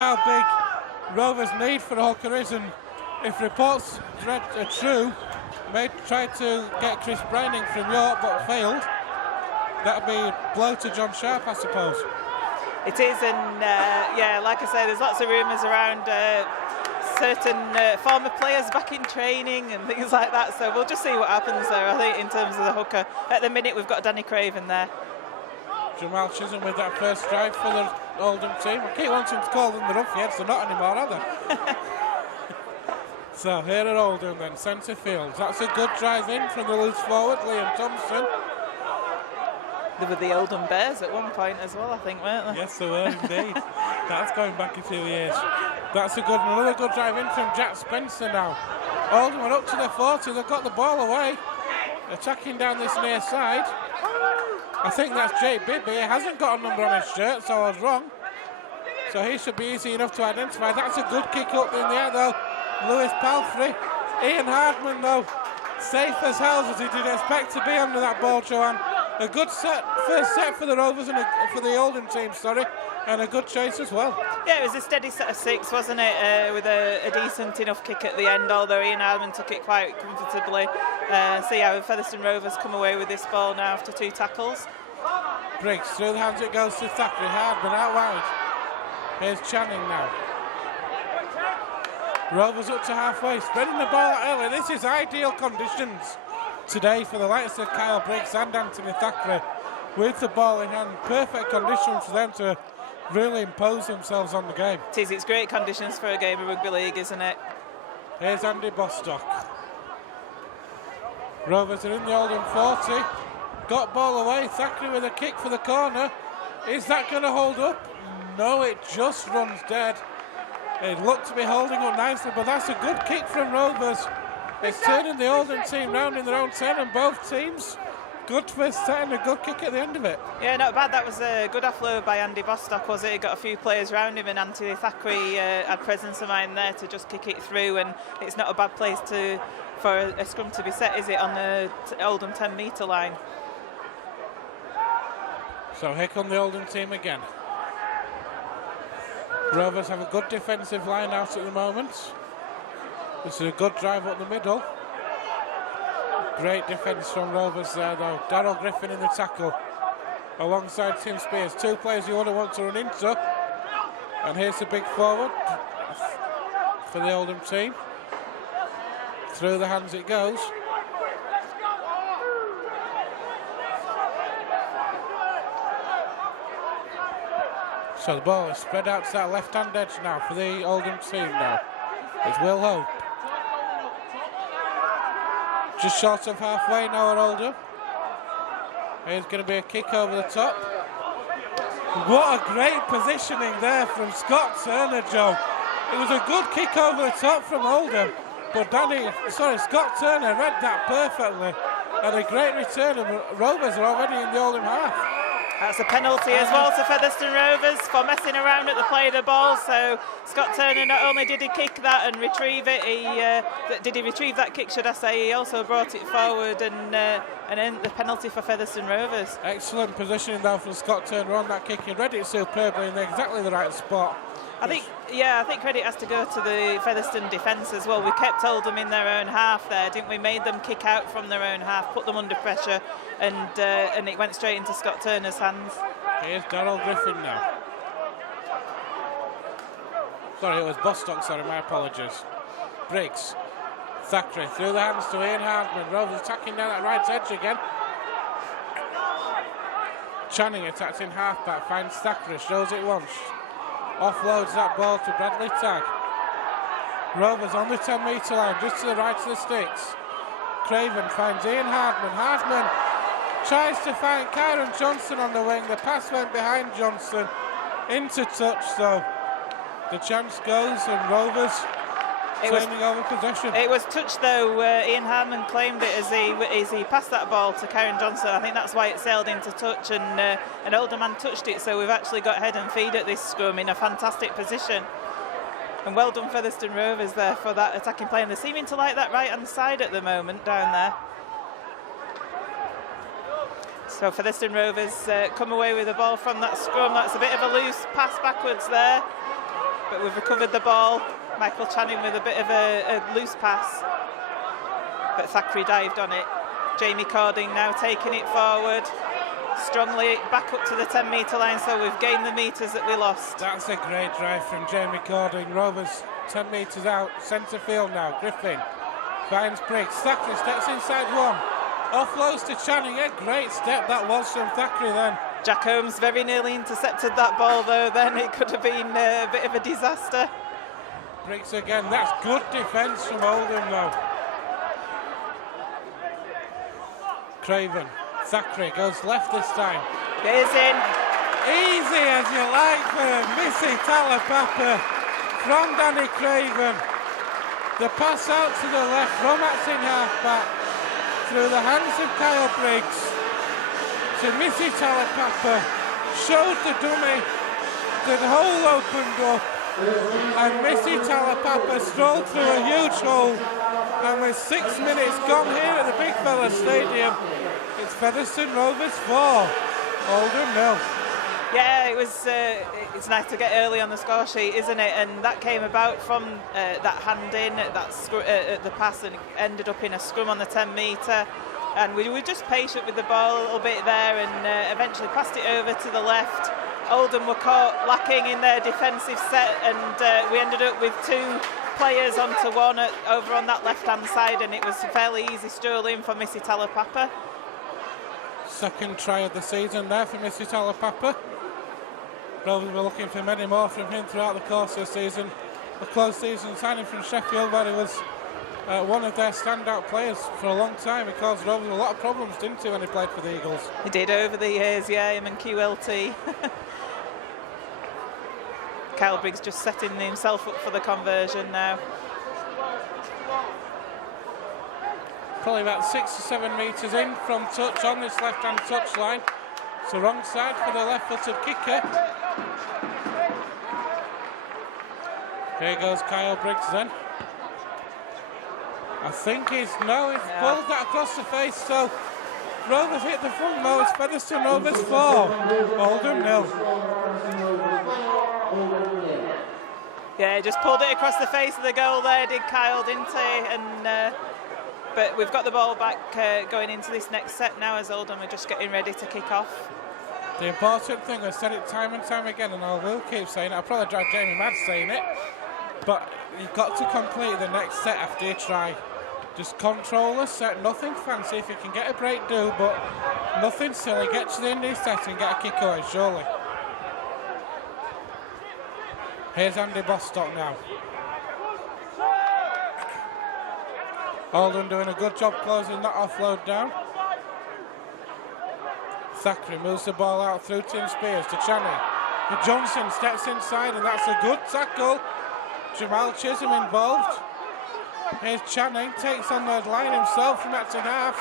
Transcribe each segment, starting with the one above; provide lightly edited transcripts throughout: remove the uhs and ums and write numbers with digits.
how big Rovers' need for a hooker is, and if reports are true, may try to get Chris Browning from York but failed. That'd be a blow to John Sharp, I suppose. It is, and yeah, like I say, there's lots of rumours around certain former players back in training and things like that, so we'll just see what happens there, I think, in terms of the hooker. At the minute, we've got Danny Craven there. Jamal Chisholm with that first drive for the Oldham team. I keep wanting to call them the Ruffians, they're not anymore, are they? So here at Oldham then, centre field. That's a good drive in from the loose forward, Liam Thompson. They were the Oldham Bears at one point as well, I think, weren't they? Yes, they were indeed. That's going back a few years. That's another good drive in from Jack Spencer now. Oldham are up to their 40, they've got the ball away. Attacking down this near side. I think that's Jake Bibby. He hasn't got a number on his shirt, so I was wrong. So he should be easy enough to identify. That's a good kick up in the air though. Lewis Palfrey. Ian Hardman though, safe as hell as he did expect to be under that ball, Joanne. A good first set for the Rovers and for the Oldham team, and a good chase as well. Yeah, it was a steady set of 6, wasn't it, with a decent enough kick at the end, although Ian Hardman took it quite comfortably. See how Featherstone Rovers come away with this ball now after 2 tackles. Briggs, through the hands it goes to Thackeray, Hardman out wide. Here's Channing now. Rovers up to halfway, spreading the ball out early. This is ideal conditions today for the likes of Kyle Briggs and Anthony Thackeray. With the ball in hand, perfect conditions for them to really impose themselves on the game. It is, it's great conditions for a game of rugby league, isn't it? Here's Andy Bostock. Rovers are in the Oldham 40. Got ball away, Thackeray with a kick for the corner. Is that going to hold up? No, it just runs dead. It looked to be holding up nicely, but that's a good kick from Rovers. It's turning the Oldham team round in their own 10, and both teams good first set and a good kick at the end of it. Yeah, not bad. That was a good offload by Andy Bostock, was it? He got a few players around him, and Anthony Thackeray had presence of mind there to just kick it through, and it's not a bad place for a scrum to be set, is it, on the Oldham 10-metre line? So here come the Oldham team again. Rovers have a good defensive line out at the moment. This is a good drive up the middle. Great defence from Rovers there though. Darryl Griffin in the tackle alongside Tim Spears. 2 players you wouldn't want to run into. And here's the big forward for the Oldham team. Through the hands it goes. So the ball is spread out to that left-hand edge now for the Oldham team now. It's Will Hope. Just short of halfway now at Oldham. Here's going to be a kick over the top. What a great positioning there from Scott Turner, Joe. It was a good kick over the top from Oldham, but Scott Turner read that perfectly. And a great return, and Rovers are already in the Oldham half. That's a penalty as well to Featherstone Rovers for messing around at the play of the ball. So Scott Turner, not only did he kick that and retrieve it, he retrieve that kick, should I say, he also brought it forward and earned the penalty for Featherstone Rovers. Excellent positioning down from Scott Turner on that kick. He read it superbly in exactly the right spot. I think credit has to go to the Featherstone defence as well. We kept Oldham in their own half there, didn't we? Made them kick out from their own half, put them under pressure, and it went straight into Scott Turner's hands. Here's Darryl Griffin now. Sorry, it was Bostock, my apologies. Briggs. Thackeray through the hands to Ian Hardman. Rovers attacking down that right edge again. Channing attacked in half-back, finds Thackeray, shows it once. Offloads that ball to Bradley Tagg. Rovers on the 10-metre line, just to the right of the sticks. Craven finds Ian Hardman. Hardman tries to find Kyron Johnson on the wing. The pass went behind Johnson. Into touch, though. The chance goes, and Rovers turning over possession. It was touched, though. Ian Hardman claimed it as he passed that ball to Kyron Johnson. I think that's why it sailed into touch, and an older man touched it, so we've actually got head and feed at this scrum in a fantastic position. And well done Featherstone Rovers there for that attacking play, and they're seeming to like that right-hand side at the moment down there. So Featherstone Rovers come away with the ball from that scrum. That's a bit of a loose pass backwards there. but we've recovered the ball. Michael Channing with a bit of a loose pass, but Thackeray dived on it. Jamie Cording now taking it forward strongly back up to the 10-metre line, so we've gained the metres that we lost. That's a great drive from Jamie Cording. Rovers 10 metres out, centre field now. Griffin finds Briggs. Thackeray steps inside one. Offloads to Channing. A great step that was from Thackeray then. Jack Holmes very nearly intercepted that ball though, then it could have been a bit of a disaster. Briggs again. That's good defence from Oldham though. Craven. Thackeray goes left this time. Goes in. Easy as you like for Missy Talapapa from Danny Craven. The pass out to the left from acting half-back through the hands of Kyle Briggs to Missy Talapapa. Showed the dummy. The hole opened up and Missy Talapapa strolled through a huge hole. And with 6 minutes gone here at the Big Fella Stadium, it's Featherstone Rovers 4, Oldham 0. Yeah, it's nice to get early on the score sheet, isn't it? And that came about from that hand in, the pass, and ended up in a scrum on the 10-metre. And we were just patient with the ball a little bit there, and eventually passed it over to the left. Oldham were caught lacking in their defensive set, and we ended up with 2 players onto one over on that left-hand side, and it was a fairly easy stroll in for Missy Talapapa. Second try of the season there for Missy Talapapa. Rovers were looking for many more from him throughout the course of the season. A close season signing from Sheffield, where he was one of their standout players for a long time. He caused Rovers a lot of problems, didn't he, when he played for the Eagles? He did over the years, yeah, him and QLT. Kyle Briggs just setting himself up for the conversion now. Probably about 6 or 7 metres in from touch on this left-hand touch line. It's the wrong side for the left-footed kicker. Here goes Kyle Briggs then. I think he's pulled that across the face, so Rovers hit the front row. It's Featherstone Rovers 4, Oldham 0. Yeah, just pulled it across the face of the goal there, did Kyle, didn't he? And but we've got the ball back going into this next set now, as Oldham are just getting ready to kick off. The important thing, I've said it time and time again, and I will keep saying it, I'll probably drive Jamie mad saying it, but you've got to complete the next set after you try. Just control the set, nothing fancy. If you can get a break, do, but nothing silly. Get to the end of the set and get a kick away, surely. Here's Andy Bostock now. Oldham doing a good job closing that offload down. Thackeray moves the ball out through Tim Spears to Channing. Johnson steps inside, and that's a good tackle. Jamal Chisholm involved. Here's Channing, takes on the line himself from acting half.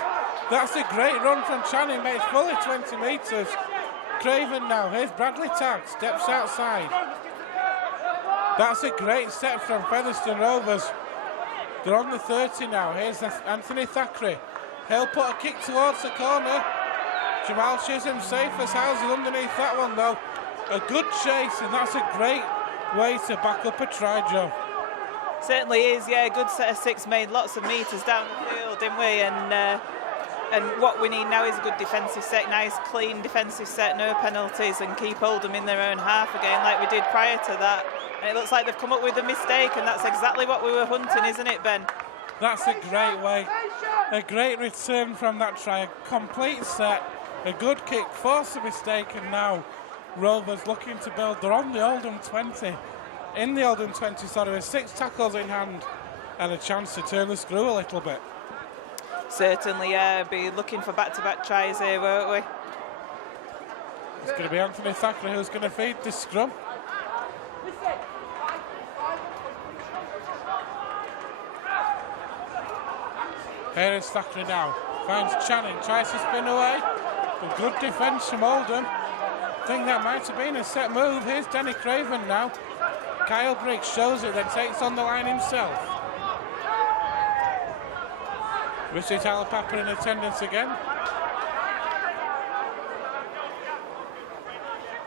That's a great run from Channing, mate. It's fully 20 metres. Craven now. Here's Bradley Tagg, steps outside. That's a great step from Featherstone Rovers. They're on the 30 now. Here's Anthony Thackeray. He'll put a kick towards the corner. Jamal Chisholm safe as houses underneath that one though. A good chase, and that's a great way to back up a try, Joe. Certainly is, yeah. Good set of 6, made lots of metres down the field, didn't we? And what we need now is a good defensive set, nice clean defensive set, no penalties, and keep Oldham in their own half again like we did prior to that. And it looks like they've come up with a mistake, and that's exactly what we were hunting, isn't it, Ben? That's a great way. A great return from that try. A complete set, a good kick, force a mistake, and now Rovers looking to build. They're on the Oldham 20. In the Oldham 20, sorry, with 6 tackles in hand and a chance to turn the screw a little bit. Certainly, yeah. Be looking for back-to-back tries here, won't we? It's going to be Anthony Thackeray who's going to feed this scrum. Here is Thackeray now. Finds Channing, tries to spin away. But good defence from Oldham. I think that might have been a set move. Here's Danny Craven now. Kyle Briggs shows it, then takes on the line himself. Missy Talapapa in attendance again.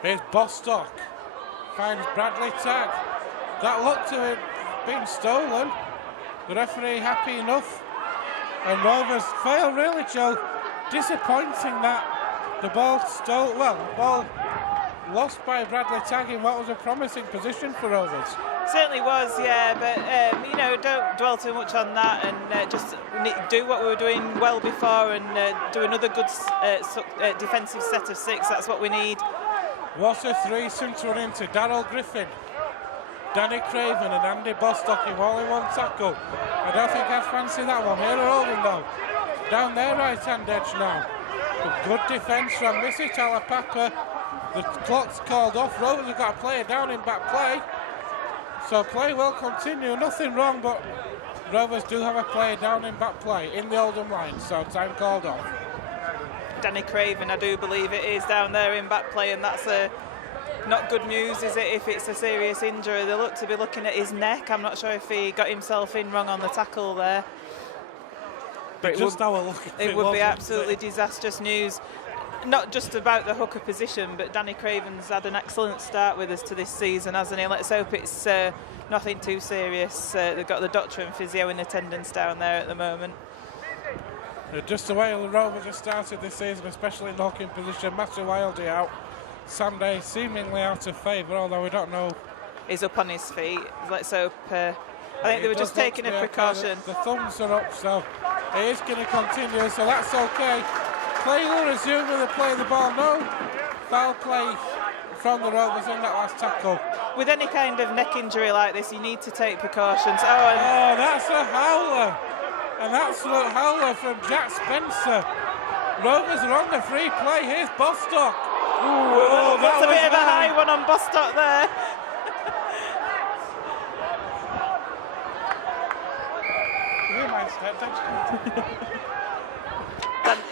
Here's Bostock. Finds Bradley Tagg. That looked to have been stolen. The referee happy enough. And Rovers fail really, Joe. Disappointing that the ball lost by Bradley Tagg in what was a promising position for Rovers. Certainly was, yeah, but you know, don't dwell too much on that, and just do what we were doing well before, and do another good defensive set of 6. That's what we need. What a threesome to run into. Darryl Griffin, Danny Craven and Andy Bostock all in one tackle. I don't think I'd fancy that one. Here are Oldham though. Down their right-hand edge now. But good defence from Missy Talapapa. The clock's called off. Rovers have got a player down in back play. So play will continue. Nothing wrong, but Rovers do have a player down in back play in the Oldham line. So time called off. Danny Craven, I do believe it is, down there in back play, and that's not good news, is it, if it's a serious injury? They look to be looking at his neck. I'm not sure if he got himself in wrong on the tackle there. But it would be absolutely disastrous news. Not just about the hooker position, but Danny Craven's had an excellent start with us to this season, hasn't he? Let's hope it's nothing too serious. They've got the doctor and physio in attendance down there at the moment. Just the way the Rovers have started this season, especially in the hooking position. Matthew Wildy out. Sunday seemingly out of favour, although we don't know. He's up on his feet. Let's hope. I think they were just taking a precaution. The thumbs are up, so it is going to continue, so that's okay. Play will resume with the play of the ball. No foul play from the Rovers in that last tackle. With any kind of neck injury like this, you need to take precautions. Oh, that's a howler. An absolute howler from Jack Spencer. Rovers are on the free play. Here's Bostock. That's a bit of a high one on Bostock there.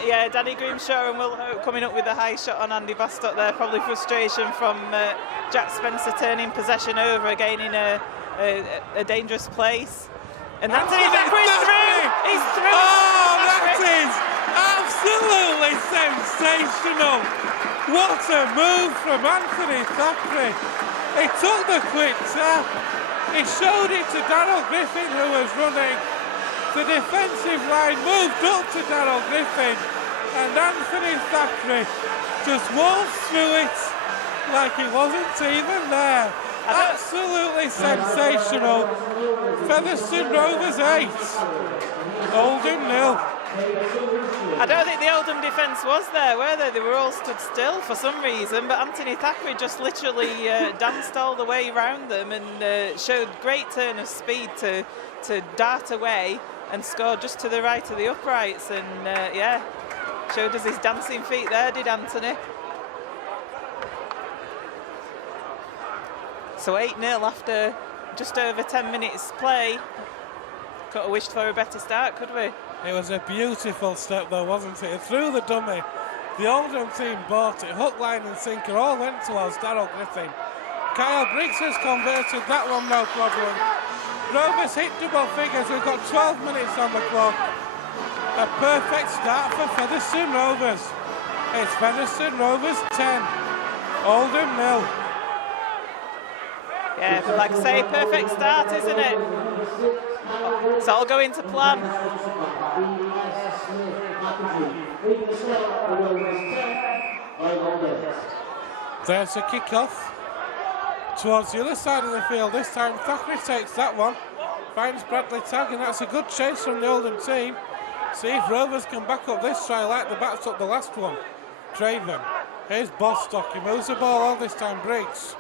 Yeah, Danny Grimshaw and Will Hope coming up with a high shot on Andy Bostock there. Probably frustration from Jack Spencer turning possession over again in a dangerous place. And that's it. He's through. Oh, that is absolutely sensational. What a move from Anthony Thackeray. He took the quick tap. He showed it to Darryl Griffin, who was running. The defensive line moved up to Darryl Griffin, and Anthony Thackeray just waltzed through it like he wasn't even there. Absolutely sensational. Featherstone Rovers 8, Oldham 0. I don't think the Oldham defence was there, were they? They were all stood still for some reason, but Anthony Thackeray just literally danced all the way around them and showed great turn of speed to dart away and score just to the right of the uprights, and yeah, showed us his dancing feet there, did Anthony. So 8-0 after just over 10 minutes play. Could have wished for a better start, could we? It was a beautiful step though, wasn't it? Through the dummy. The Oldham team bought it. Hook, line and sinker all went towards Darryl Griffin. Kyle Briggs has converted that one, no problem. Rovers hit double figures. We've got 12 minutes on the clock. A perfect start for Featherstone Rovers. It's Featherstone Rovers 10, Oldham 0. Yeah, but like I say, perfect start, isn't it? It's all going to plan. There's a kick-off towards the other side of the field. This time Thackeray takes that one, finds Bradley Tagg, and that's a good chase from the Oldham team. See if Rovers can back up this try like the backs up the last one. Craven, here's Bostock, he moves the ball all this time. Briggs,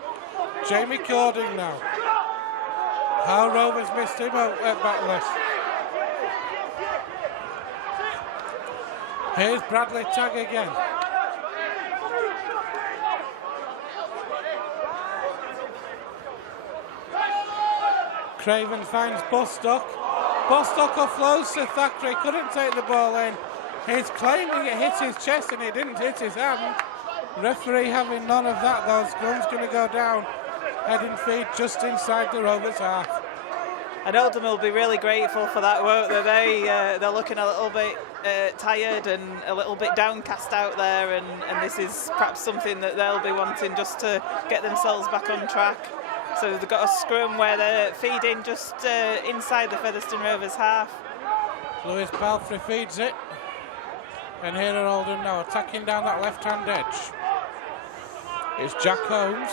Jamie Cording now. How Rovers missed him out at backless. Here's Bradley Tagg again. Craven finds Bostock. Bostock offloads to Thackeray, couldn't take the ball in. He's claiming it hit his chest and it didn't hit his hand. Referee having none of that though. Scrum's going to go down. Head and feet just inside the Rovers half. And Oldham will be really grateful for that, won't they? They're looking a little bit tired and a little bit downcast out there, and this is perhaps something that they'll be wanting just to get themselves back on track. So they've got a scrum where they're feeding just inside the Featherstone Rovers half. Lewis Palfrey feeds it. And here are Oldham now attacking down that left-hand edge. It's Jack Holmes.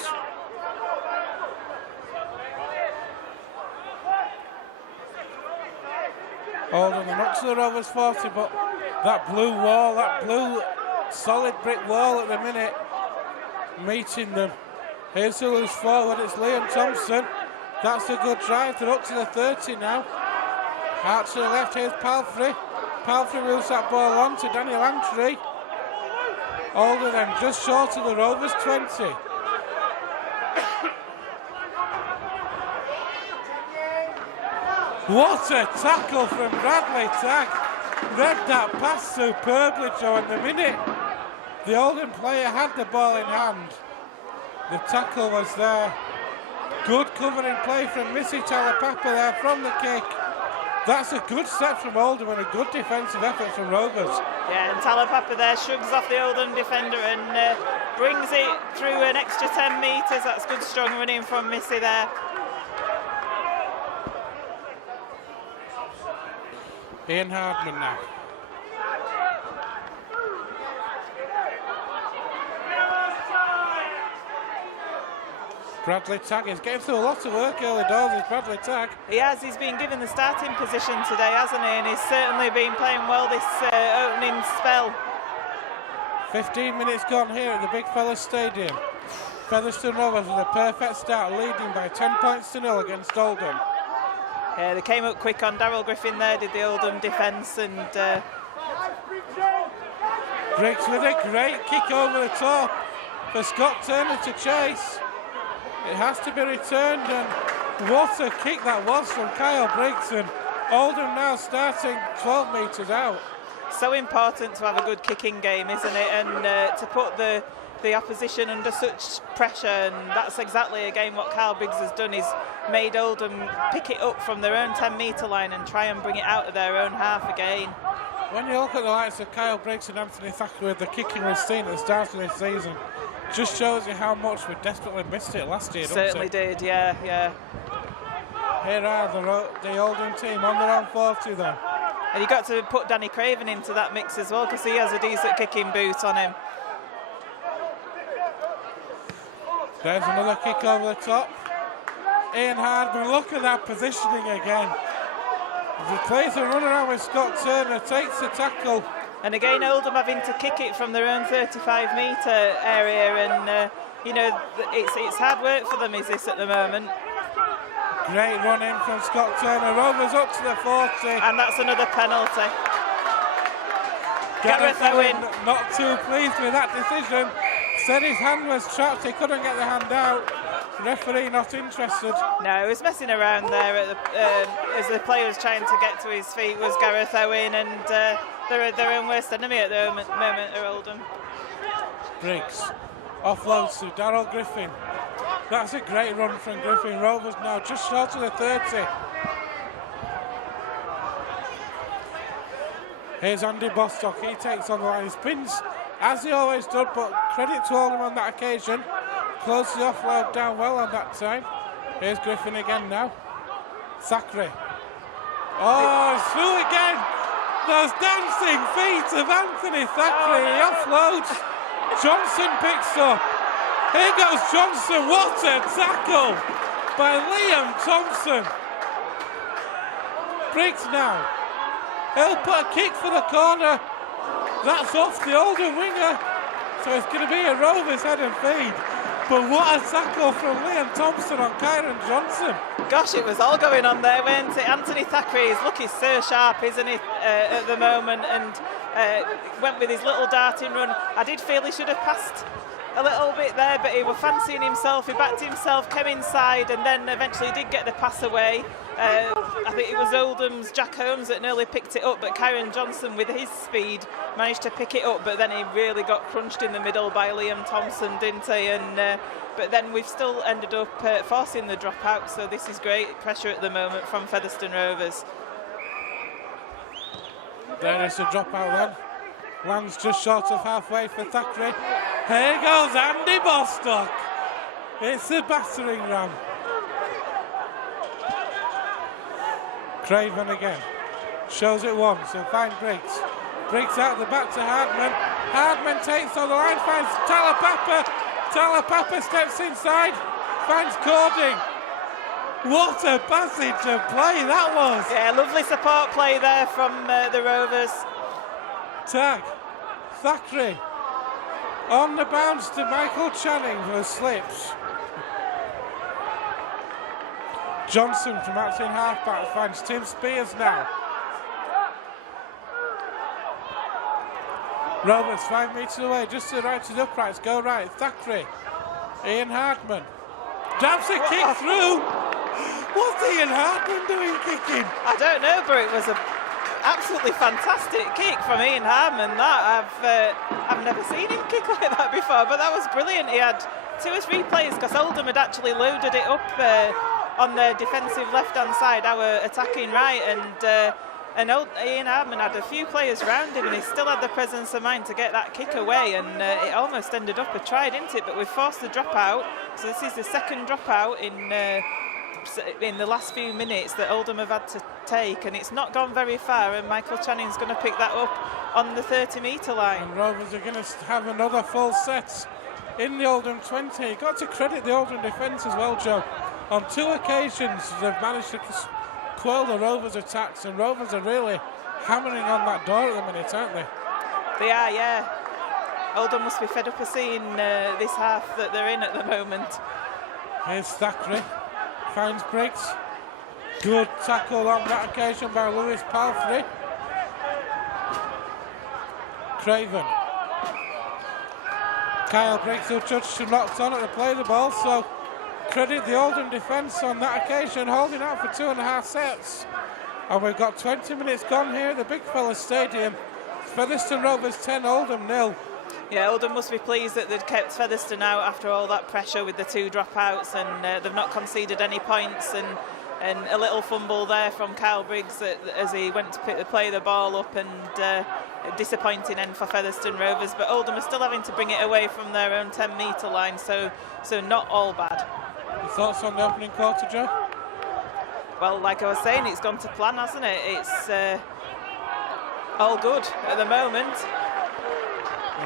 Oldham are not to the Rovers 40, but that blue wall, that blue solid brick wall at the minute, meeting them. Here's the loose forward, it's Liam Thompson. That's a good drive, they're up to the 30 now. Out to the left, here's Palfrey. Palfrey moves that ball on to Daniel Antry. Oldham then just short of the Rovers 20. What a tackle from Bradley Tagg. Read that pass superbly, Joe, and the minute the Oldham player had the ball in hand, the tackle was there. Good covering play from Missy Talapapa there from the kick. That's a good step from Oldham and a good defensive effort from Rovers. Yeah, and Talapapa there shrugs off the Oldham defender and brings it through an extra 10 metres. That's good strong running from Missy there. Ian Hardman now. Bradley Tagg is getting through a lot of work early doors, is Bradley Tagg. He has, he's been given the starting position today, hasn't he? And he's certainly been playing well this opening spell. 15 minutes gone here at the Big Fella Stadium. Featherstone Rovers with a perfect start, leading by 10 points to 0 against Oldham. Yeah, they came up quick on Daryl Griffin there, did the Oldham defence, and Briggs with a great kick over the top for Scott Turner to chase. It has to be returned, and what a kick that was from Kyle Briggs, and Oldham now starting 12 metres out. So important to have a good kicking game, isn't it? And to put the opposition under such pressure, and that's exactly again what Kyle Briggs has done. He's made Oldham pick it up from their own 10-metre line and try and bring it out of their own half again. When you look at the likes of Kyle Briggs and Anthony Thacker with the kicking we've seen at the start of this season, just shows you how much we desperately missed it last year. Certainly did, yeah. Here are the Oldham team on their own 40 then. And you got to put Danny Craven into that mix as well, because he has a decent kicking boot on him. There's another kick over the top. Ian Hardman, look at that positioning again. He plays a run around with Scott Turner, takes the tackle. And again, Oldham having to kick it from their own 35-metre area, and you know, it's hard work for them, is this at the moment. Great run in from Scott Turner. Rovers up to the 40. And that's another penalty. Gareth Owen. Not too pleased with that decision. Said his hand was trapped, he couldn't get the hand out. Referee not interested. No, he was messing around there at as the player was trying to get to his feet was Gareth Owen, and they're their own worst enemy at the moment are Oldham. Briggs offloads to Daryl Griffin. That's a great run from Griffin. Rovers now just short of the 30. Here's Andy Bostock, he takes on the line. He spins as he always does, but credit to Oldham on that occasion. Closes the offload down well on that time. Here's Griffin again now. Thackeray. Oh, it's through again. Those dancing feet of Anthony Thackeray. He offloads. Johnson picks up. Here goes Johnson. What a tackle by Liam Thompson. Briggs now. He'll put a kick for the corner. That's off the Oldham winger. So it's going to be a Rovers head and feed. But what a tackle from Liam Thompson on Kyron Johnson. Gosh, it was all going on there, weren't it? Anthony Thackeray is looking so sharp, isn't he, at the moment, and went with his little darting run. I did feel he should have passed a little bit there, but he was fancying himself, he backed himself, came inside, and then eventually did get the pass away. I think it was Oldham's Jack Holmes that nearly picked it up, but Kyron Johnson with his speed managed to pick it up, but then he really got crunched in the middle by Liam Thompson, didn't he? And but then we've still ended up forcing the dropout, so this is great pressure at the moment from Featherstone Rovers. There is the dropout then. Lands just short of halfway for Thackeray. Here goes Andy Bostock. It's a battering ram. Craven again. Shows it once. He'll find Briggs. Briggs out the back to Hardman. Hardman takes on the line, finds Talapapa. Talapapa steps inside, finds Cording. What a passage of play that was. Yeah, lovely support play there from the Rovers. Tag. Thackeray. On the bounce to Michael Channing who slips. Johnson from acting halfback finds Tim Spears now. Rovers 5 metres away, just to the right to the uprights, go right, Thackeray. Ian Hardman. Dabs a kick through. What's Ian Hardman doing kicking? I don't know, but it was an absolutely fantastic kick from Ian Hardman. That I've never seen him kick like that before, but that was brilliant. He had 2 or 3 players, because Oldham had actually loaded it up on the defensive left-hand side, our attacking right, and Ian Hardman had a few players around him, and he still had the presence of mind to get that kick away, and it almost ended up a try, didn't it? But we've forced the dropout, so this is the second dropout in the last few minutes that Oldham have had to take, and it's not gone very far, and Michael Channing's going to pick that up on the 30-metre line. And Rovers are going to have another full set in the Oldham 20. You've got to credit the Oldham defence as well, Joe. On 2 occasions they've managed to quell the Rovers' attacks, and Rovers are really hammering on that door at the minute, aren't they? They are, yeah. Oldham must be fed up of seeing this half that they're in at the moment. Here's Thackeray, finds Briggs. Good tackle on that occasion by Lewis Palfrey. Craven. Kyle Briggs, who judged to knocked on at the play of the ball, so credit the Oldham defence on that occasion, holding out for 2.5 sets. And we've got 20 minutes gone here at the Big Fella Stadium. Featherstone Rovers 10, Oldham 0. Yeah, Oldham must be pleased that they'd kept Featherstone out after all that pressure with the 2 dropouts, and they've not conceded any points, and a little fumble there from Kyle Briggs as he went to play the ball up, and disappointing end for Featherstone Rovers. But Oldham are still having to bring it away from their own 10-metre line, so not all bad. Your thoughts on the opening quarter, Joe? Well, like I was saying, it's gone to plan, hasn't it? It's all good at the moment.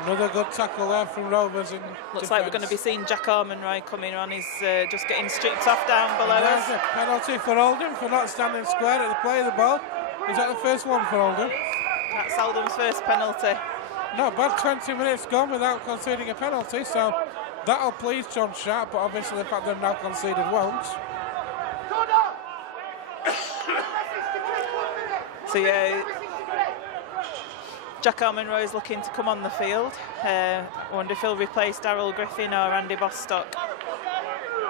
Another good tackle there from Rovers. Looks like we're going to be seeing Jack Ormonroy coming on. He's just getting stripped off down below us. There's a penalty for Oldham for not standing square at the play of the ball. Is that the first one for Oldham? That's Oldham's first penalty. Not bad, 20 minutes gone without conceding a penalty, so that'll please John Sharp, but obviously the fact they've now conceded won't. So yeah, Jack Ormonroy is looking to come on the field. I wonder if he'll replace Darryl Griffin or Andy Bostock.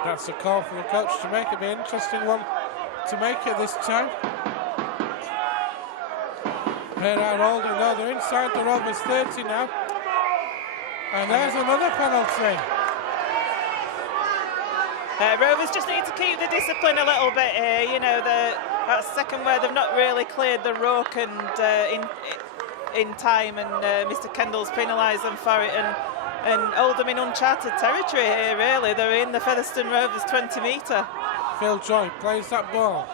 That's a call for the coach to make. It'll be an interesting one to make it this time. Here are Oldham, though they're inside the Rovers 30 now. And there's another penalty. Rovers just need to keep the discipline a little bit here. You know, that second where they've not really cleared the ruck and in time, and Mr. Kendall's penalised them for it, and Oldham in uncharted territory here, really. They're in the Featherstone Rovers 20-metre. Phil Joy plays that ball.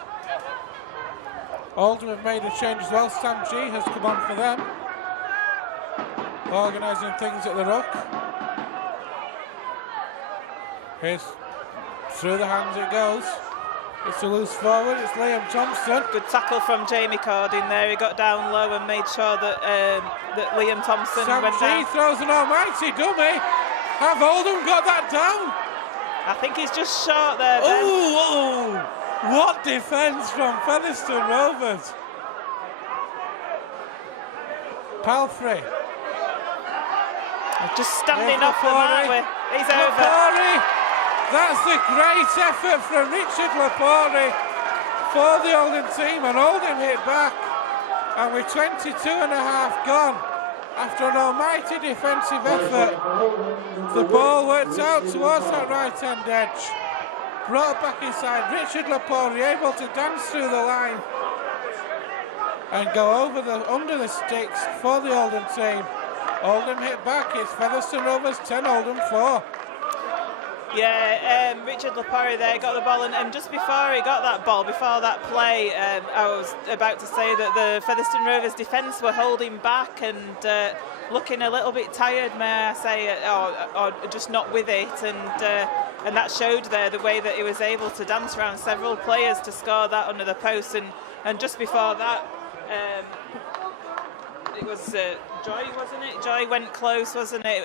Oldham have made a change as well. Sam G has come on for them, organising things at the ruck. Here's through the hands it goes. It's a loose forward, it's Liam Thompson. Good tackle from Jamie Cording there. He got down low and made sure that that Liam Thompson Sam went G down. throws an almighty dummy. Have Oldham got that down? I think he's just short there, Ben. Oh, what defence from Featherstone Rovers. Palfrey. Just standing off them, aren't we? He's over. Lapori. That's a great effort from Richard Lapori for the Oldham team, and Oldham hit back, and with 22.5 gone after an almighty defensive effort, the ball worked out towards that right hand edge, brought back inside. Richard Lapori able to dance through the line and go over under the sticks for the Oldham team. Oldham hit back. It's Featherstone Rovers 10, Oldham 4. Yeah, Richard Lepore there got the ball, and just before he got that ball, before that play, I was about to say that the Featherstone Rovers defence were holding back and looking a little bit tired, may I say, or just not with it, and that showed there the way that he was able to dance around several players to score that under the post, and just before that, it was Joy, wasn't it? Joy went close, wasn't it,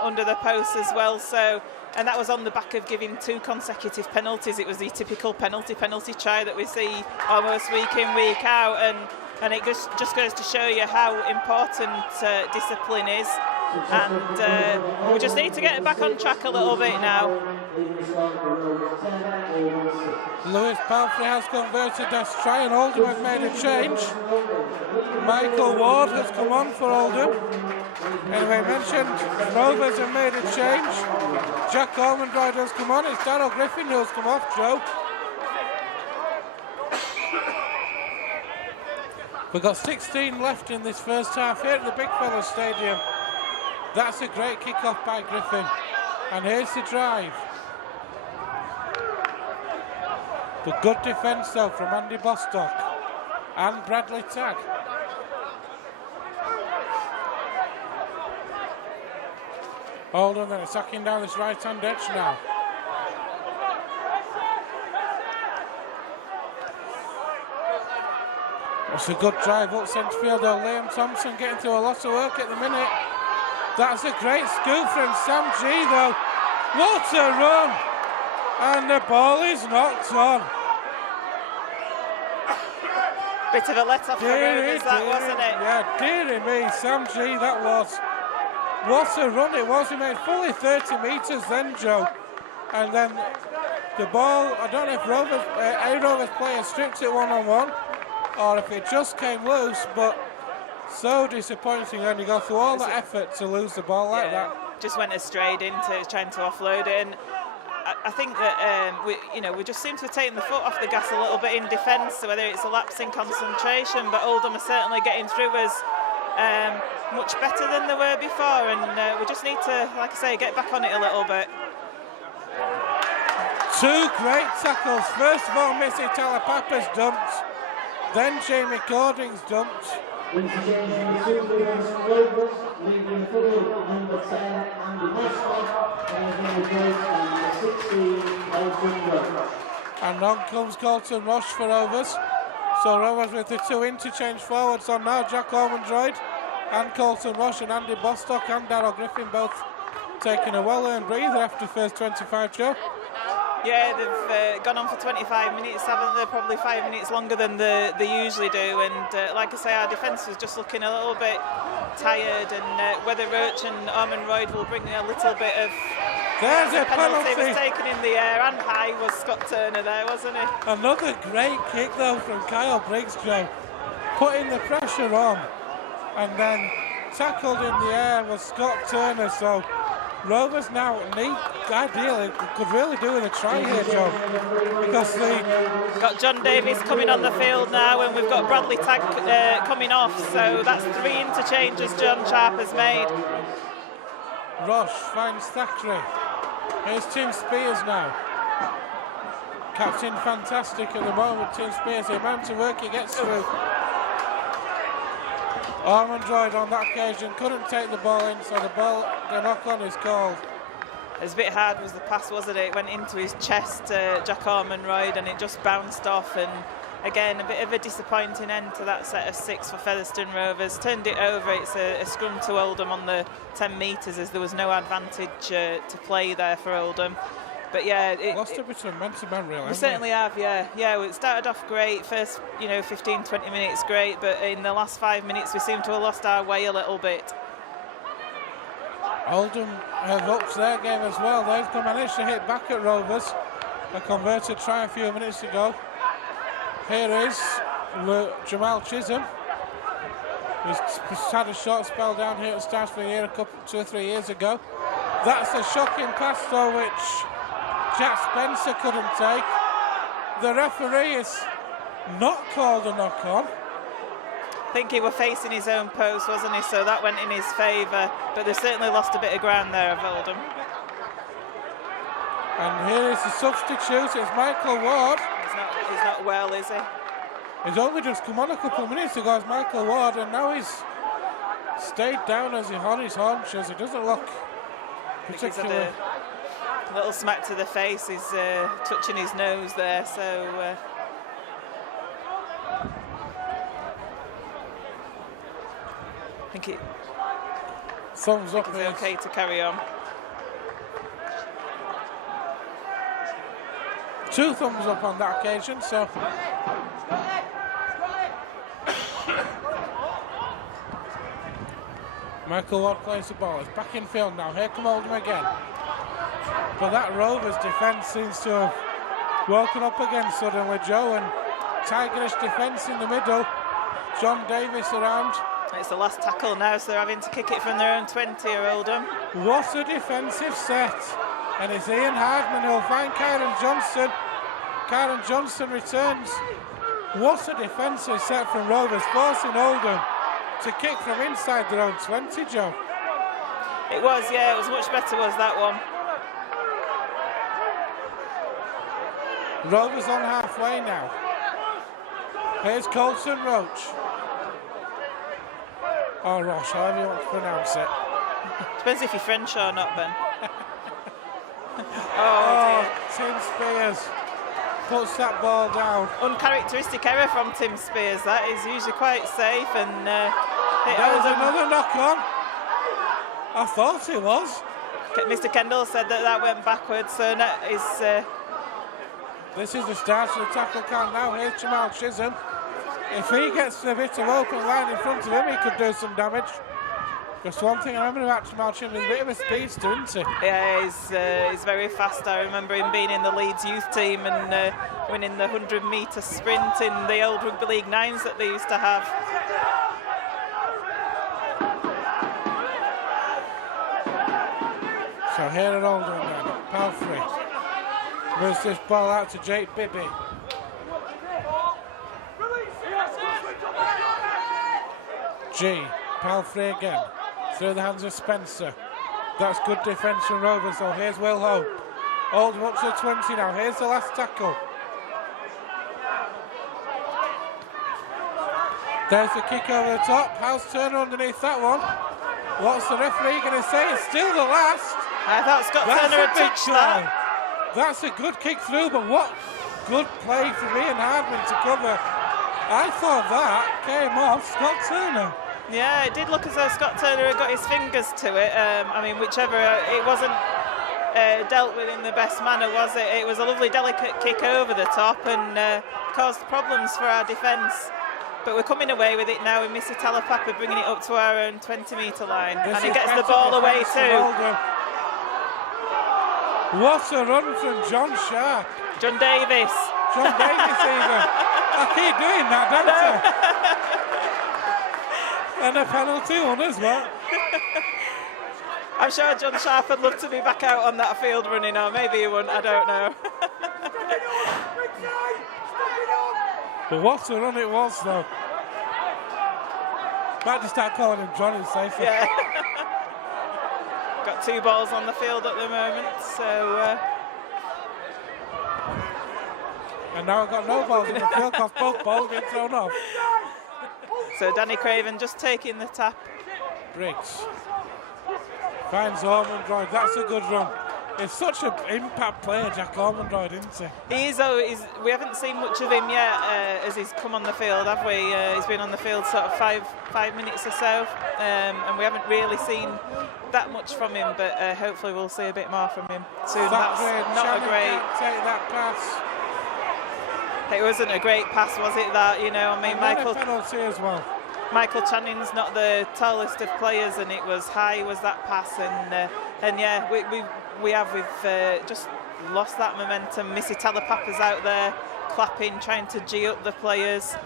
under the post as well, so. And that was on the back of giving 2 consecutive penalties. It was the typical penalty try that we see almost week in, week out, and it just goes to show you how important discipline is. And we just need to get back on track a little bit now. Lewis Palfrey has converted this try, and Oldham have made a change. Michael Ward has come on for Oldham. Anyway, mentioned Rovers have made a change. Jack Ormondroyd has come on. It's Darryl Griffin who's come off, Joe. We've got 16 left in this first half here at the Big Fella Stadium. That's a great kick-off by Griffin. And here's the drive. The good defence though from Andy Bostock and Bradley Tagg. Oldham then attacking down this right-hand edge now. It's a good drive up centre field though. Liam Thompson getting through a lot of work at the minute. That's a great scoop from Sam G though. What a run! And the ball is knocked on. Bit of a let-off for Rovers, that, wasn't it? Yeah, dearie me, Sam G, that was. What a run it was. He made fully 30 metres then, Joe. And then the ball, I don't know if a Rovers player stripped it one-on-one or if it just came loose, but so disappointing when you go through all that effort to lose the ball like that. Just went straight into trying to offload it, and I think that we just seem to have taken the foot off the gas a little bit in defence, whether it's a lapse in concentration, but Oldham are certainly getting through us much better than they were before, and we just need to, like I say, get back on it a little bit. 2 great tackles. First of all, Missy Talapapa's dumped, then Jamie Cording's dumped. And on comes Colton Rush for Rovers. So Rovers with the 2 interchange forwards on now. Jack Ormondroyd and Colton Rush, and Andy Bostock and Darryl Griffin both taking a well-earned breather after the first 25, Joe. Yeah, they've gone on for 25 minutes, haven't they? Probably 5 minutes longer than they usually do. And like I say, our defence was just looking a little bit tired. And whether Roach and Ormondroyd will bring a little bit of... There's a penalty. Was taken in the air and high was Scott Turner there, wasn't he? Another great kick though from Kyle Briggs, Joe. Putting the pressure on. And then tackled in the air was Scott Turner. So Rovers now ideally could really do with a try here, Joe, because we've got John Davies coming on the field now, and we've got Bradley Tagg coming off, so that's 3 interchanges John Sharp has made. Roche finds Thackeray. Here's Tim Spears now. Captain fantastic at the moment, Tim Spears, the amount of work he gets through. Ormondroyd on that occasion couldn't take the ball in, so the knock-on is called. It was a bit hard, was the pass, wasn't it? It went into his chest, Jack Ormondroyd, and it just bounced off. And again, a bit of a disappointing end to that set of 6 for Featherstone Rovers. Turned it over. It's a scrum to Oldham on the 10 metres, as there was no advantage to play there for Oldham. But yeah, lost a bit of momentum, really. We certainly have, yeah. Yeah, it started off great. First, 15, 20 minutes great, but in the last 5 minutes, we seem to have lost our way a little bit. Oldham have upped their game as well. They've managed to hit back at Rovers. A converted try a few minutes ago. Here is Jamal Chisholm, who's had a short spell down here at the start of the year 2 or 3 years ago. That's a shocking pass though, which Jack Spencer couldn't take. The referee has not called a knock-on. I think he was facing his own post, wasn't he? So that went in his favour, but they certainly lost a bit of ground there of Oldham. And here is the substitute. It's Michael Ward. He's not well, is he? He's only just come on a couple of minutes ago as Michael Ward, and now he's stayed down as he on his haunches. He doesn't look particularly. A little smack to the face. He's touching his nose there, so. I think it. Thumbs up. It's okay to carry on. 2 thumbs up on that occasion, so. Michael Ward plays the ball. It's back in field now. Here come Oldham again. But that Rovers defence seems to have woken up again suddenly, Joe, and Tigerish defence in the middle. John Davis around. It's the last tackle now, so they're having to kick it from their own 20 here, Oldham. What a defensive set. And it's Ian Hardman who'll find Kieran Johnson. Kieran Johnson returns. What a defensive set from Rovers, forcing Oldham to kick from inside their own 20, Joe. It was, yeah, it was much better, was that one. Rovers on halfway now. Here's Colton Roach. Or Roche, however you want to pronounce it. Depends if you're French or not, Ben. Oh, Tim Spears puts that ball down. Uncharacteristic error from Tim Spears. That is usually quite safe, and there was another knock on. I thought it was. Mr. Kendall said that went backwards, so that is. This is the start of the tackle count now. Here's Jamal Chisholm. If he gets a bit of open line in front of him, he could do some damage. Just one thing I remember about Jamal Chisholm, he's a bit of a speedster, isn't he? Yeah, he's very fast. I remember him being in the Leeds youth team and winning the 100-metre sprint in the old Rugby League 9s that they used to have. So here at Oldham then, Palfrey moves this ball out to Jake Bibby. G, Palfrey again, through the hands of Spencer. That's good defence from Rovers, so here's Will Hope. Oldham up to 20 now, here's the last tackle. There's the kick over the top, House Turner underneath that one. What's the referee going to say? It's still the last. I thought Scott Turner had touched that. That's a good kick through, but what good play from Ian Hardman to cover. I thought that came off Scott Turner. Yeah, it did look as though Scott Turner had got his fingers to it. I mean, whichever, it wasn't dealt with in the best manner, was it? It was a lovely, delicate kick over the top and caused problems for our defence. But we're coming away with it now with Missy Talapapa bringing it up to our own 20-metre line. And he gets the ball away too. What a run from John Sharp. John Davis. John Davis even. I keep doing that, don't I? And a penalty one as well. I'm sure John Sharp would love to be back out on that field running, or maybe he wouldn't, I don't know. But what a run it was, though. Might just start calling him Johnny safer. Yeah. Got 2 balls on the field at the moment, so. And now I've got no balls in the field because both balls have been thrown off. So Danny Craven just taking the tap. Briggs finds Ormondroyd. That's a good run. He's such an impact player, Jack Ormondroyd, isn't he? He is, though. We haven't seen much of him yet as he's come on the field, have we? He's been on the field sort of five minutes or so, and we haven't really seen that much from him, but hopefully we'll see a bit more from him soon. That's not a great... Take that pass. It wasn't a great pass, was it, that? You know, I mean, Michael... penalty as well. Michael Channing's not the tallest of players, and it was high, was that pass, and yeah, we've just lost that momentum. Missy Talapapa's out there clapping, trying to G up the players.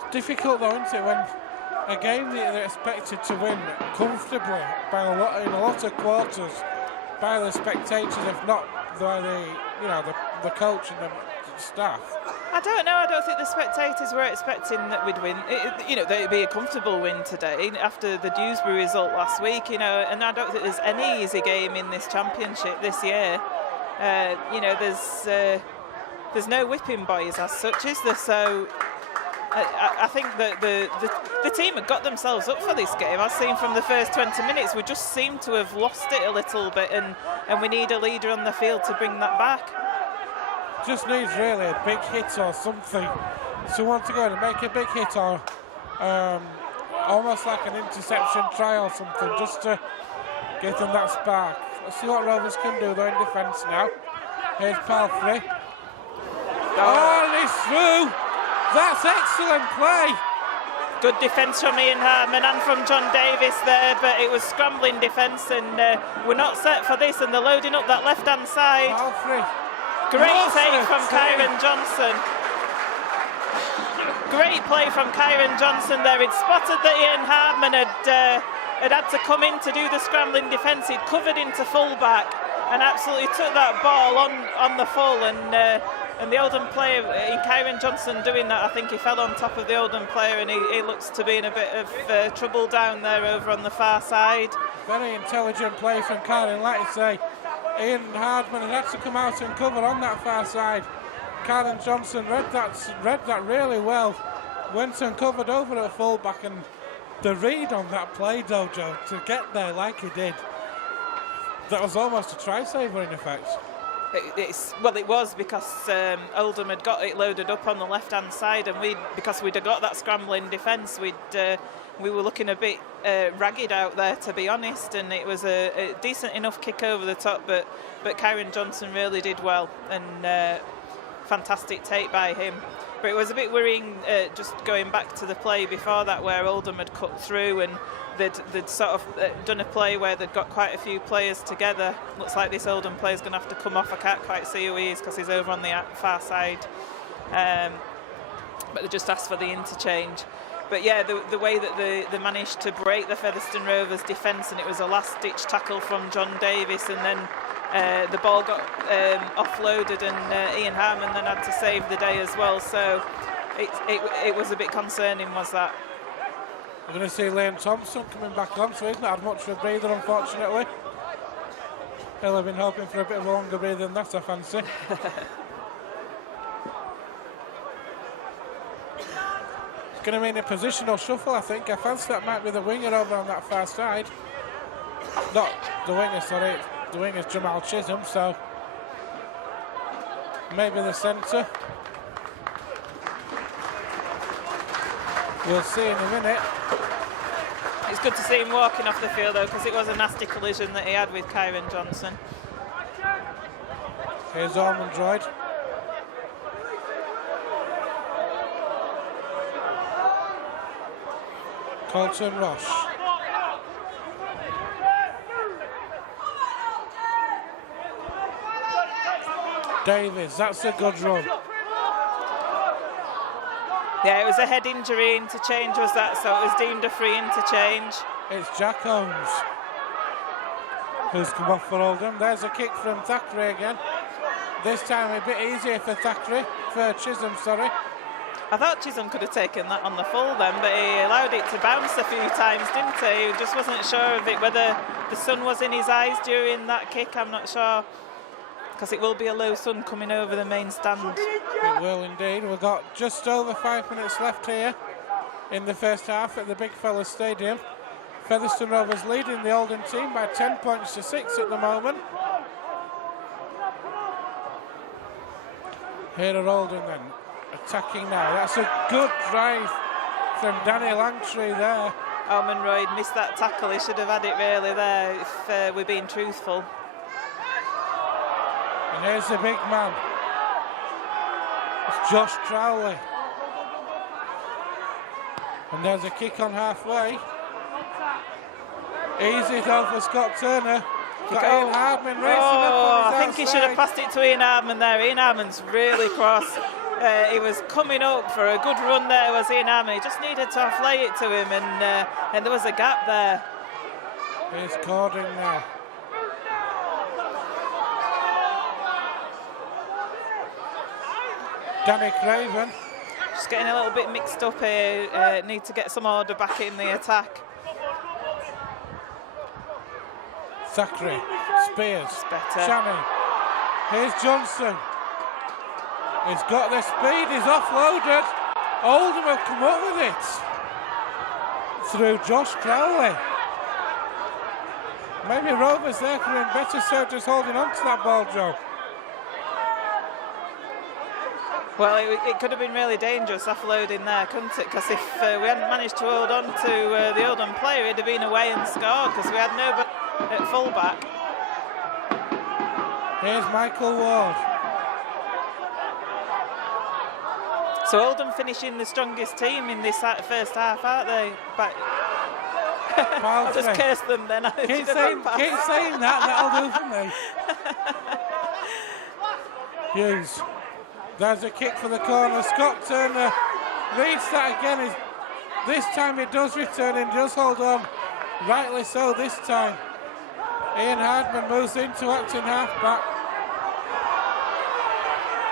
It's difficult though, isn't it, when a game that they're expected to win comfortably by in a lot of quarters by the spectators, if not by the coach and the staff. I don't know. I don't think the spectators were expecting that we'd win. That it'd be a comfortable win today after the Dewsbury result last week. And I don't think there's any easy game in this championship this year. There's no whipping boys as such, is there? So I think that the team had got themselves up for this game. I've seen from the first 20 minutes, we just seem to have lost it a little bit, and we need a leader on the field to bring that back. Just needs really a big hit or something. Someone to go in and make a big hit, or almost like an interception try or something, just to give them that spark. Let's see what Rovers can do though in defence now. Here's Palfrey. Oh, and he's through. That's excellent play. Good defence from Ian Hartman and from John Davis there, but it was scrambling defence, and we're not set for this, and they're loading up that left-hand side. Palfrey. Great take from Kyron Johnson. Great play from Kyron Johnson there. He'd spotted that Ian Hartman had to come in to do the scrambling defence. He'd covered into full-back and absolutely took that ball on the full, and the Oldham player, in Kyron Johnson doing that, I think he fell on top of the Oldham player, and he looks to be in a bit of trouble down there over on the far side. Very intelligent play from Kyron, like you say. Ian Hardman had to come out and cover on that far side. Kyron Johnson read that really well. Went and covered over at full-back, and the read on that play, Dojo, to get there like he did, that was almost a try-saver in effect. It was because Oldham had got it loaded up on the left-hand side, and because we'd got that scrambling defence, we were looking a bit ragged out there, to be honest, and it was a decent enough kick over the top, but Kyron Johnson really did well, and fantastic take by him. But it was a bit worrying just going back to the play before that, where Oldham had cut through, and they'd sort of done a play where they'd got quite a few players together. Looks like this Oldham player's going to have to come off. I can't quite see who he is because he's over on the far side. But they just asked for the interchange. But yeah, the way that they managed to break the Featherstone Rovers defence, and it was a last-ditch tackle from John Davis, and then the ball got offloaded, and Ian Hartman then had to save the day as well. So it was a bit concerning, was that? We're going to see Liam Thompson coming back on, so he's not had much of a breather, unfortunately. He'll have been hoping for a bit of a longer breather than that, I fancy. It's going to mean a positional shuffle, I think. I fancy that might be the winger over on that far side. Not the winger, sorry. The winger's Jamal Chisholm, so maybe the centre. We'll see in a minute. It's good to see him walking off the field, though, because it was a nasty collision that he had with Kyron Johnson. Here's Ormond Droid. Colton Ross. Davies, that's a good run. Yeah, it was a head injury, interchange was that, so it was deemed a free interchange. It's Jack Holmes who's come off for Oldham. There's a kick from Thackeray again. This time a bit easier for Chisholm, sorry. I thought Chisholm could have taken that on the full then, but he allowed it to bounce a few times, didn't he? He just wasn't sure of it, whether the sun was in his eyes during that kick, I'm not sure. Because it will be a low sun coming over the main stand. It will indeed. We've got just over 5 minutes left here in the first half at the Big Fella Stadium. Featherstone Rovers leading the Oldham team by 10 points to 6 at the moment. Here are Oldham then, attacking now. That's a good drive from Danny Langtree there. Ormond Royd missed that tackle. He should have had it really there if we're being truthful. And here's the big man. It's Josh Crowley. And there's a kick on halfway. Easy though for Scott Turner. Got Ian Hardman racing up on his I think he should have passed it to Ian Hardman there. Ian Hardman's really cross. He was coming up for a good run there, was Ian Hardman. He just needed to offlay it to him, and there was a gap there. Here's Cording now. Danny Craven. Just getting a little bit mixed up here. Need to get some order back in the attack. Zachary, Spears, better. Channing. Here's Johnson. He's got the speed, he's offloaded. Oldham have come up with it. Through Josh Crowley. Maybe Rovers there could have been better served just holding on to that ball, Joe. Well, it could have been really dangerous offloading there, couldn't it? Because if we hadn't managed to hold on to the Oldham player, he'd have been away and scored because we had nobody at fullback. Here's Michael Ward. So Oldham finishing the strongest team in this first half, aren't they? But I'll just curse them then. Keep saying that, that'll do for me. Hughes. There's a kick for the corner. Scott Turner reads that again. This time it does return and does hold on. Rightly so this time. Ian Hardman moves into acting half-back.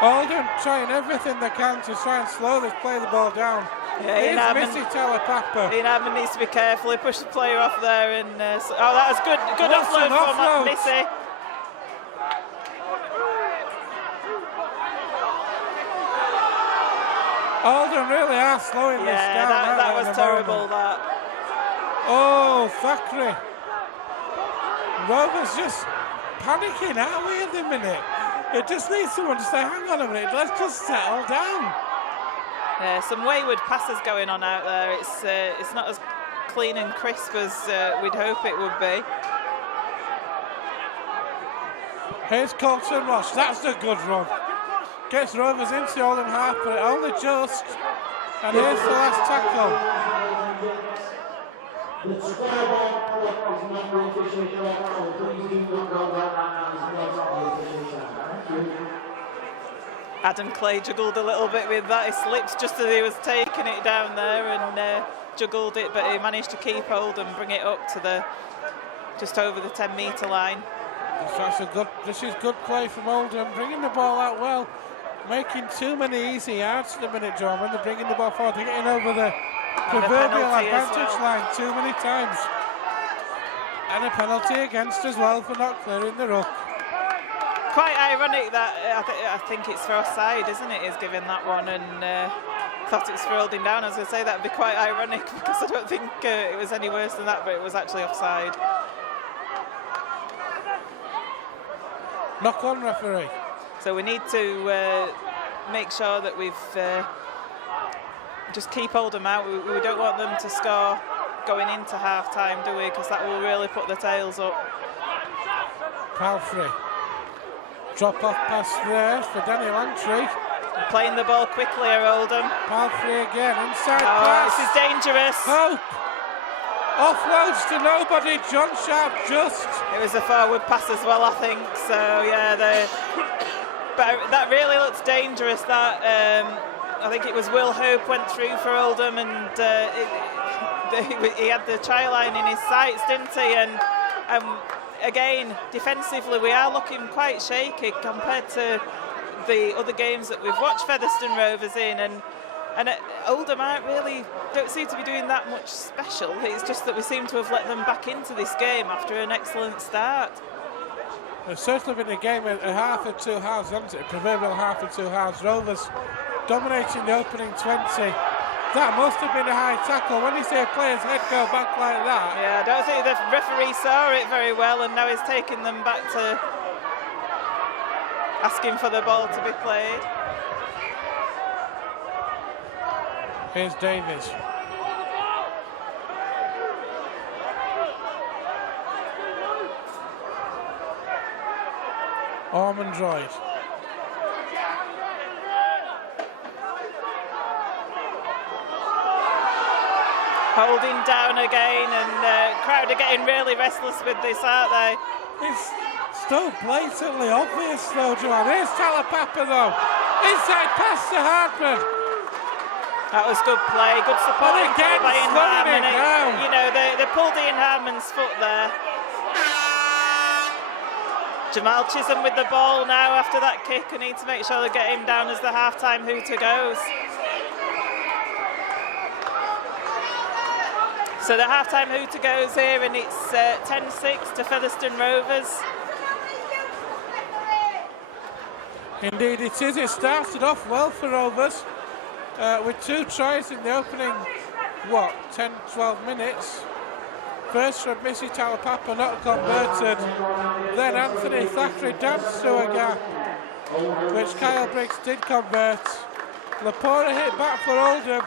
Oldham trying everything they can to try and slowly play the ball down. Yeah, Here's Missy Talapapa. Ian Hardman needs to be careful. He pushed the player off there. And oh, that was good offload from Missy. Oldham really are slowing this down. That was terrible, that. Oh, Thackeray. Rovers just panicking, aren't we, at the minute? It just needs someone to say, hang on a minute, let's just settle down. Yeah, some wayward passes going on out there. It's not as clean and crisp as we'd hope it would be. Here's Colton Ross, that's a good run. Gets Rovers into Oldham half, but only just. And here's the last tackle. Adam Clay juggled a little bit with that. He slipped just as he was taking it down there and juggled it, but he managed to keep hold and bring it up to just over the 10-metre line. This is good play from Oldham, bringing the ball out well. Making too many easy yards at the minute, John, when they're bringing the ball forward. They're getting over the proverbial advantage line too many times. And a penalty against as well for not clearing the ruck. Quite ironic that I think it's for offside, isn't it? He's given that one and thought it was for holding down. I was going to say that would be quite ironic because I don't think it was any worse than that, but it was actually offside. Knock on, referee. So we need to make sure that we've just keep Oldham out. We don't want them to score going into half-time, do we? Because that will really put the tails up. Palfrey. Drop-off pass there for Danny Lantry. Playing the ball quickly here, Oldham. Palfrey again, inside pass. This is dangerous. Hope. Offloads to nobody. John Sharp just. It was a forward pass as well, I think. So, yeah, but that really looks dangerous. That I think it was Will Hope went through for Oldham, and he had the try line in his sights, didn't he? And again, defensively, we are looking quite shaky compared to the other games that we've watched Featherstone Rovers in, and Oldham don't seem to be doing that much special. It's just that we seem to have let them back into this game after an excellent start. It's certainly been a game at a half and two halves, hasn't it? A proverbial half and two halves. Rovers dominating the opening 20. That must have been a high tackle. When you see a player's head go back like that. Yeah, I don't think the referee saw it very well, and now he's taking them back to asking for the ball to be played. Here's Davies. Ormondroyd. Holding down again, and crowd are getting really restless with this, aren't they? It's so blatantly obvious though, Joanne. Here's Talapapa though. Inside pass to Hardman. That was good play, good support again, by Ian Hardman. You know, they pulled Ian Hardman's foot there. Jamal Chisholm with the ball now after that kick. We need to make sure they get him down as the half-time hooter goes. So the half-time hooter goes here, and it's 10-6 to Featherstone Rovers. Indeed it is. It started off well for Rovers with 2 tries in the opening, 10-12 minutes. First from Missy Talapapa, not converted. Then Anthony Thackeray danced through a gap, which Kyle Briggs did convert. Lapora hit back for Oldham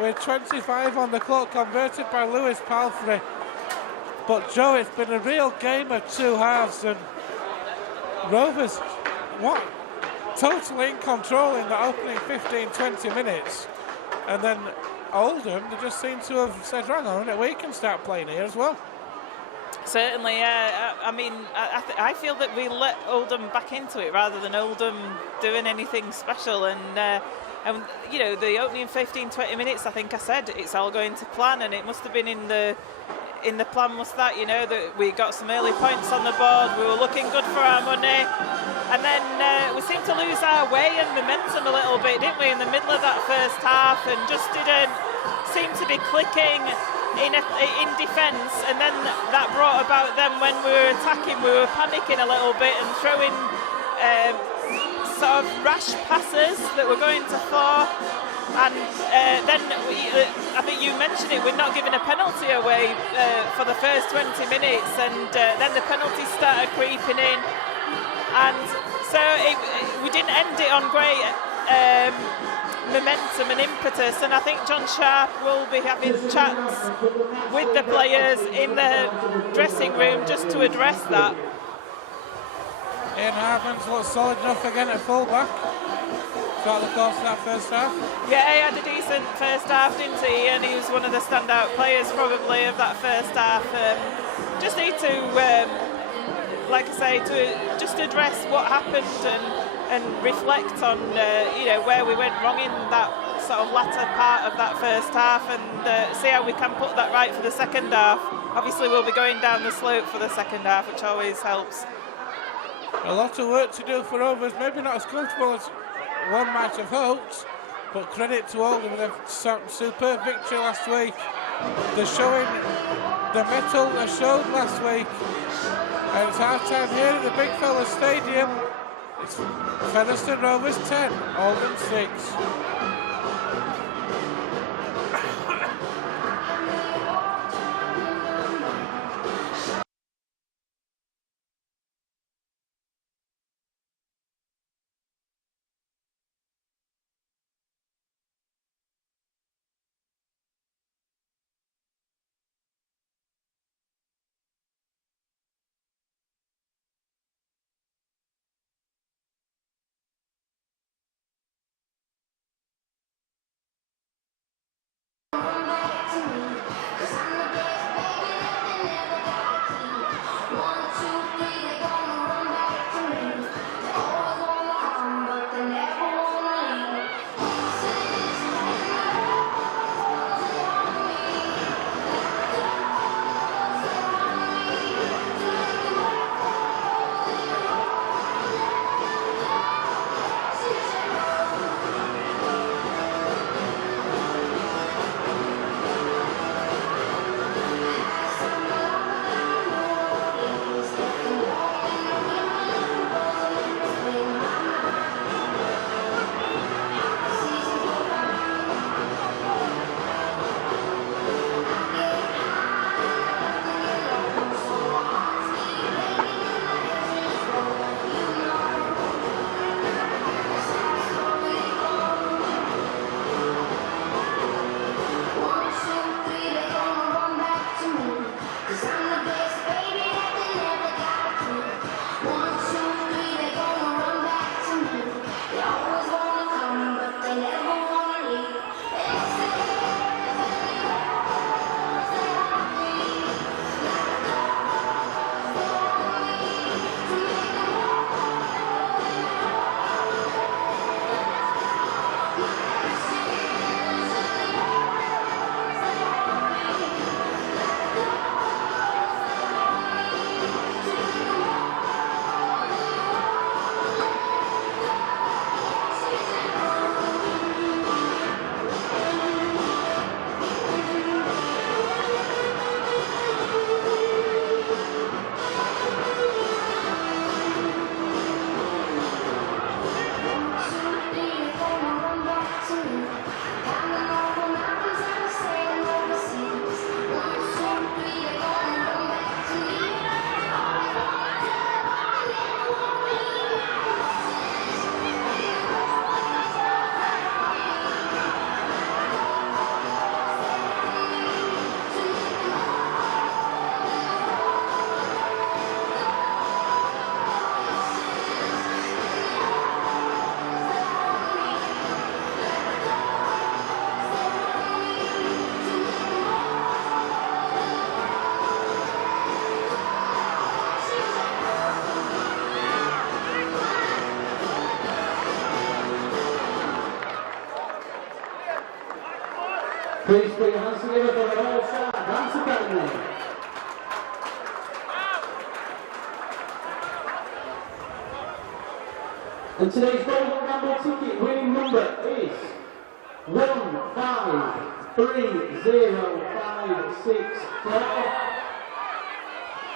with 25 on the clock, converted by Lewis Palfrey. But Joe, it's been a real game of 2 halves, and Rovers, totally in control in the opening 15-20 minutes. And then Oldham, they just seem to have said, hang on a minute, we can start playing here as well. Certainly, yeah. I mean, I feel that we let Oldham back into it rather than Oldham doing anything special. And you know, the opening 15-20 minutes, I think I said it's all going to plan, and it must have been in the plan was that, you know, that we got some early points on the board, we were looking good for our money, and then we seemed to lose our way and momentum a little bit, didn't we, in the middle of that first half, and just didn't seem to be clicking in defence. And then that brought about, then when we were attacking, we were panicking a little bit and throwing sort of rash passes that were going to far. And then I think you mentioned it, we're not giving a penalty away for the first 20 minutes, and then the penalties started creeping in, and so we didn't end it on great momentum and impetus. And I think John Sharp will be having chats with the players in the dressing room just to address that. Ian Hartman's looked solid enough again at full-back throughout the course of that first half. Yeah, he had a decent first half, didn't he? And he was one of the standout players probably of that first half. Just need to, like I say, to just address what happened and reflect on, you know, where we went wrong in that sort of latter part of that first half, and see how we can put that right for the second half. Obviously, we'll be going down the slope for the second half, which always helps. A lot of work to do for Rovers, maybe not as comfortable as one might have hoped, but credit to Oldham with a superb victory last week. They're showing the mettle they showed last week, and it's half-time here at the Big Fella Stadium. It's Featherstone Rovers 10, Oldham 6. Please put your hands together for the All-Star Dance Academy. And today's Golden Gamble ticket winning number is 153056.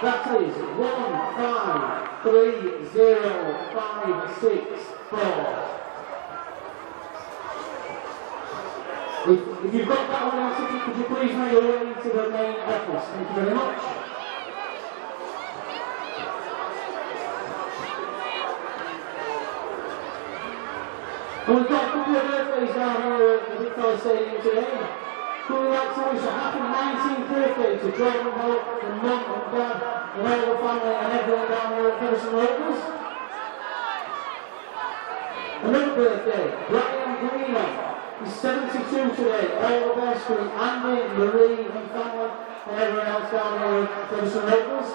That is 153056. If you've got that one on ticket, could you please make your way to the main office? Thank you very much. And we've got a couple of birthdays down here at the Big Fella Stadium today. Who would like to wish a happy 19th birthday to Jordan Hope, the mum and dad, and all the family and everyone down here at Featherstone Rovers? Another birthday, Brian Greeno. He's 72 today. All the best for Andy, Marie and family and everyone else down here at Featherstone Rovers.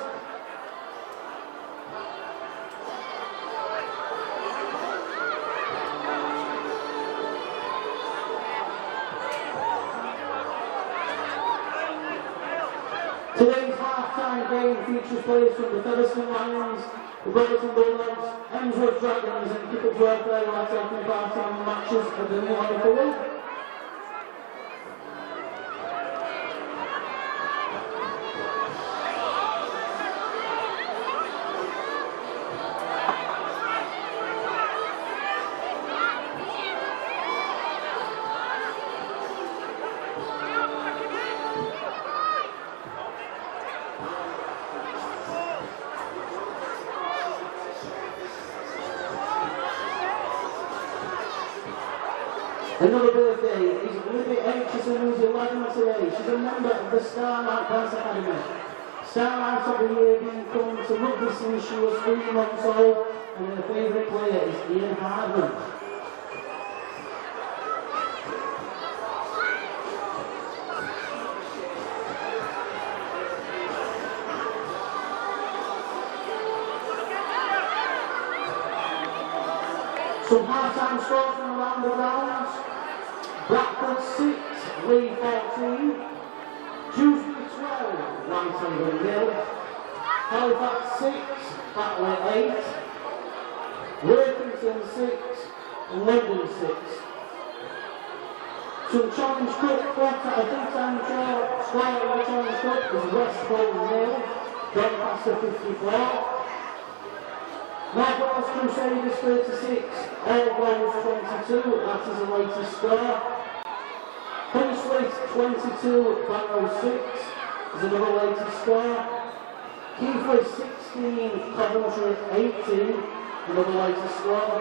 Today's half-time game features players from the Featherstone Lions, the Bolton Bulldogs, Hemsworth Dragons and Kippers Welfare who are taking part in the matches of the new IFL. Another birthday is Libby Aitchison, who's 11 today. She's a member of the Starlight Dance Academy. Starlight of the Year being come to rugby since she was 3 months old, and her favourite player is Ian Hardman. Some half-time scores from around the grounds. Blackburn 6, Lee 14. Dewsbury 12, Whitehaven 0. Halifax 6, Batley 8. Worthington 6, London 6. Some Challenge Cup fought at a big-time score in the Challenge Cup is West Ball 0, Doncaster 54. North Wales Crusaders 36, All Goals 22, that is the latest score. Hunslet 22, Barrow 6 is another latest score. Keighley 16, Coventry 18, another latest score.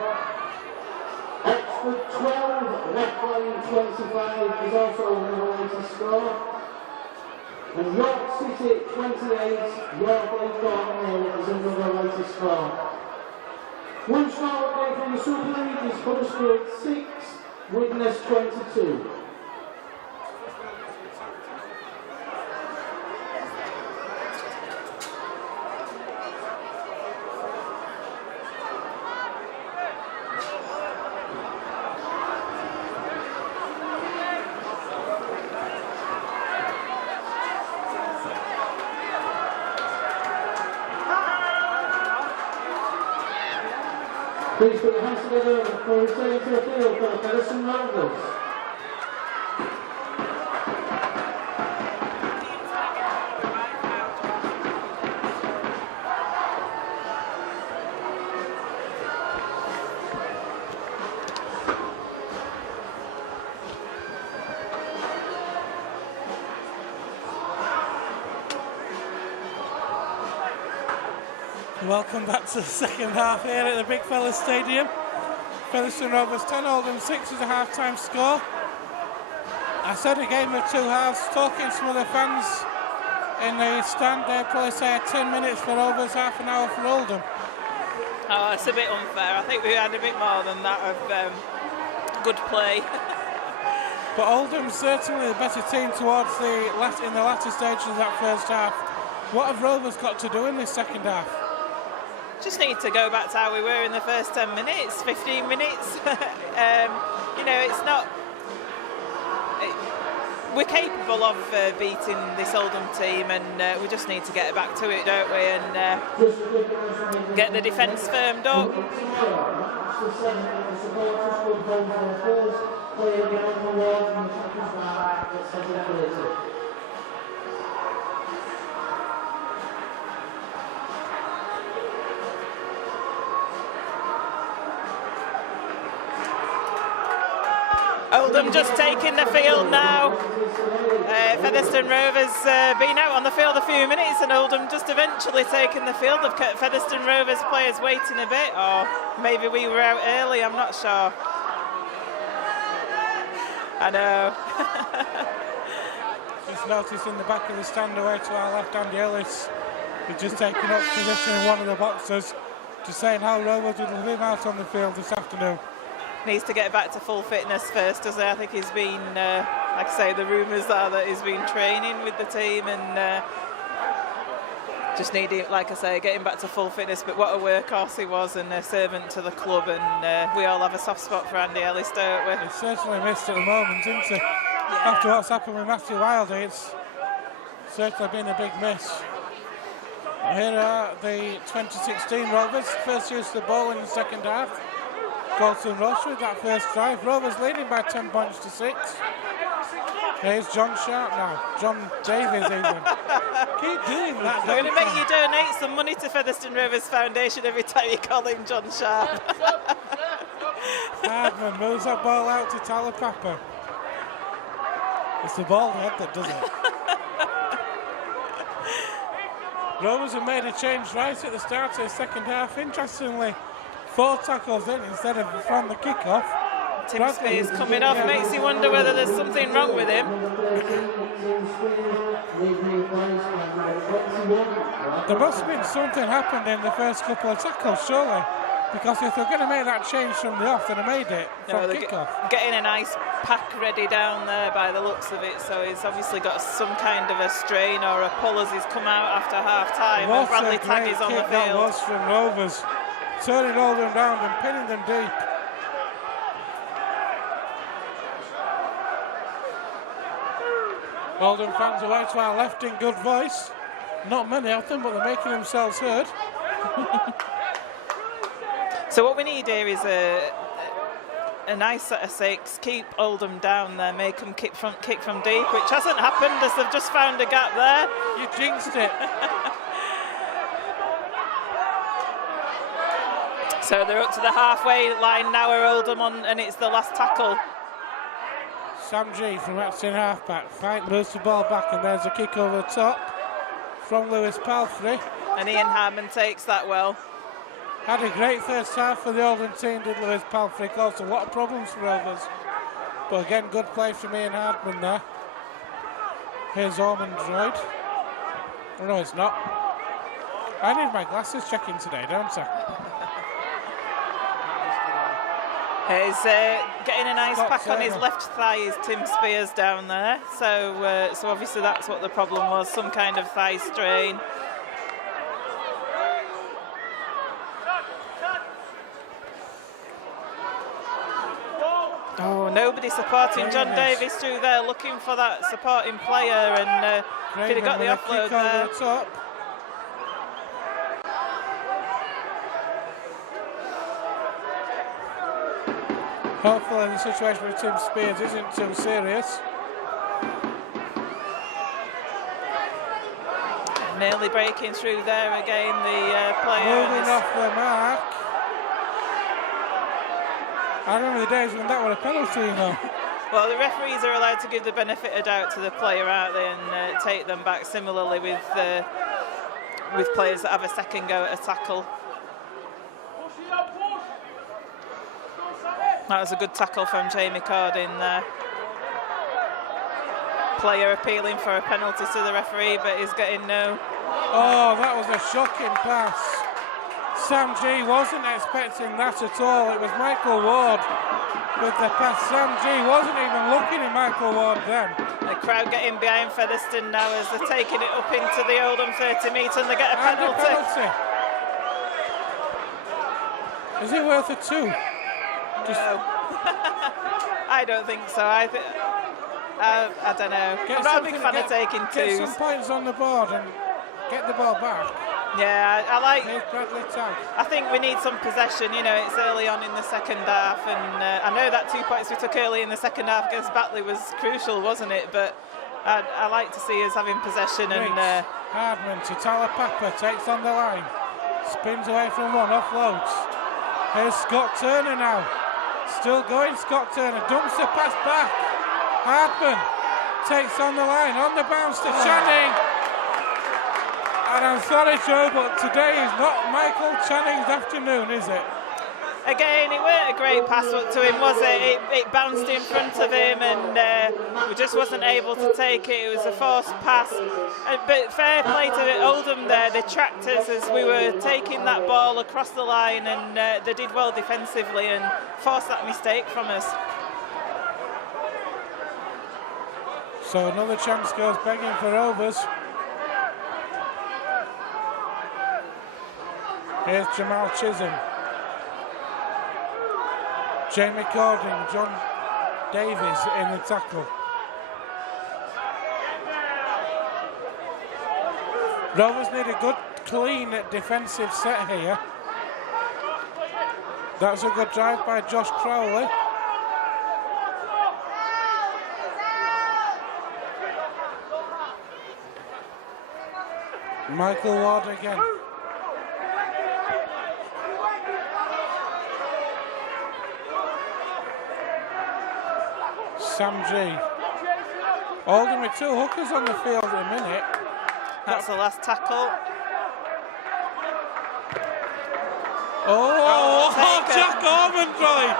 Oxford 12, Loughborough 25 is also another latest score. And York City 28, York Acorn is another latest score. One star away from the Super League is Huddersfield 6, Widnes 22. Please put your hands together for returning to the field for the Featherstone Rovers. Welcome back to the second half here at the Big Fella Stadium. Featherstone Rovers 10, Oldham 6 is a half-time score. I said a game of two halves, talking to some of the fans in the stand. They'd probably say 10 minutes for Rovers, half an hour for Oldham. Oh, it's a bit unfair. I think we had a bit more than that of good play. But Oldham's certainly the better team towards the latter stages of that first half. What have Rovers got to do in this second half? Just need to go back to how we were in the first 10 minutes, 15 minutes. You know, it's not... we're capable of beating this Oldham team, and we just need to get back to it, don't we? And get the defence firmed up. Oldham just taking the field now. Featherstone Rovers been out on the field a few minutes, and Oldham just eventually taking the field. Have kept Featherstone Rovers players waiting a bit, or maybe we were out early, I'm not sure. I know. Just noticed in the back of the stand away to our left, Andy Ellis, who's just taken up position in one of the boxes, just saying how Rovers would have him out on the field this afternoon. Needs to get back to full fitness first, doesn't he? I think he's been, like I say, the rumours are that he's been training with the team, and just needing, like I say, getting back to full fitness. But what a workhorse he was, and a servant to the club, and we all have a soft spot for Andy Ellis, don't we? He's certainly missed at the moment, isn't he? Yeah. After what's happened with Matthew Wilder, it's certainly been a big miss. Here are the 2016 Rovers, first use of the ball in the second half. Colton Rush with that first drive. Rovers leading by 10 points to 6. Here's John Sharp now. John Davies even. Keep doing that. I'm going to make you donate some money to Featherstone Rovers Foundation every time you call him John Sharp. Hardman moves that ball out to Talapapa. It's the bald head that does it. Rovers have made a change right at the start of the second half. Interestingly, 4 tackles in instead of from the kick-off. Tim Spears coming off, makes you wonder whether there's something wrong with him. There must have been something happened in the first couple of tackles, surely. Because if they're going to make that change from the off, then they made it from kick-off. Getting a nice pack ready down there by the looks of it, so he's obviously got some kind of a strain or a pull as he's come out after half-time. And Bradley Tagg is on the field. That was from Rovers. Turning Oldham round and pinning them deep. Oldham fans away to our left in good voice. Not many of them, but they're making themselves heard. So what we need here is a nice set of 6. Keep Oldham down there, make them kick from deep, which hasn't happened as they've just found a gap there. You jinxed it. So they're up to the halfway line now, are Oldham on, and it's the last tackle. Sam G from Exton halfback. Fight moves the ball back, and there's a kick over the top from Lewis Palfrey. And Ian Harmon takes that well. Had a great first half for the Oldham team, did Lewis Palfrey. Caused a lot of problems for Rovers. But again, good play from Ian Hardman there. Here's Ormond Droid. Oh, no, it's not. I need my glasses checking today, don't I? He's getting a nice pack on his left thigh, is Tim Spears down there. So, so obviously that's what the problem was, some kind of thigh strain. Oh, nobody supporting John Davies through there, looking for that supporting player, and could have got the offload there. Hopefully the situation with Tim Spears isn't too serious. Nearly breaking through there again, the player. Moving off the mark. I remember the days when that was a penalty, you know. Well, the referees are allowed to give the benefit of doubt to the player, aren't they, and take them back similarly with players that have a second go at a tackle. That was a good tackle from Jamie Cordin there. Player appealing for a penalty to the referee, but he's getting no. Oh, that was a shocking pass. Sam G wasn't expecting that at all. It was Michael Ward with the pass. Sam G wasn't even looking at Michael Ward then. The crowd getting behind Featherstone now as they're taking it up into the Oldham 30 metre, and they get a penalty. Is it worth a 2? No. I don't think so. I don't know. I'm not a big fan of taking twos. Get some points on the board and get the ball back. Yeah, I like. Here's Bradley Tagg. I think we need some possession. You know, it's early on in the second half, and I know that 2 points we took early in the second half against Batley was crucial, wasn't it? But I like to see us having possession. And Hardman to Talapapa, takes on the line, spins away from one, offloads. Here's Scott Turner now, still going. Scott Turner dumps the pass back. Hardman takes on the line, on the bounce to Channing. And I'm sorry, Joe, but today is not Michael Channing's afternoon, is it? Again, it weren't a great pass to him, was it? It bounced in front of him, and we just wasn't able to take it. It was a forced pass. But fair play to Oldham there. They tracked us as we were taking that ball across the line, and they did well defensively and forced that mistake from us. So another chance goes begging for Rovers. Here's Jamal Chisholm. Jamie Cording, John Davies in the tackle. Rovers need a good, clean defensive set here. That's a good drive by Josh Crowley. Michael Ward again. Sam G. Oldham with two hookers on the field in a minute. That's the last tackle. Jack Ormondroyd!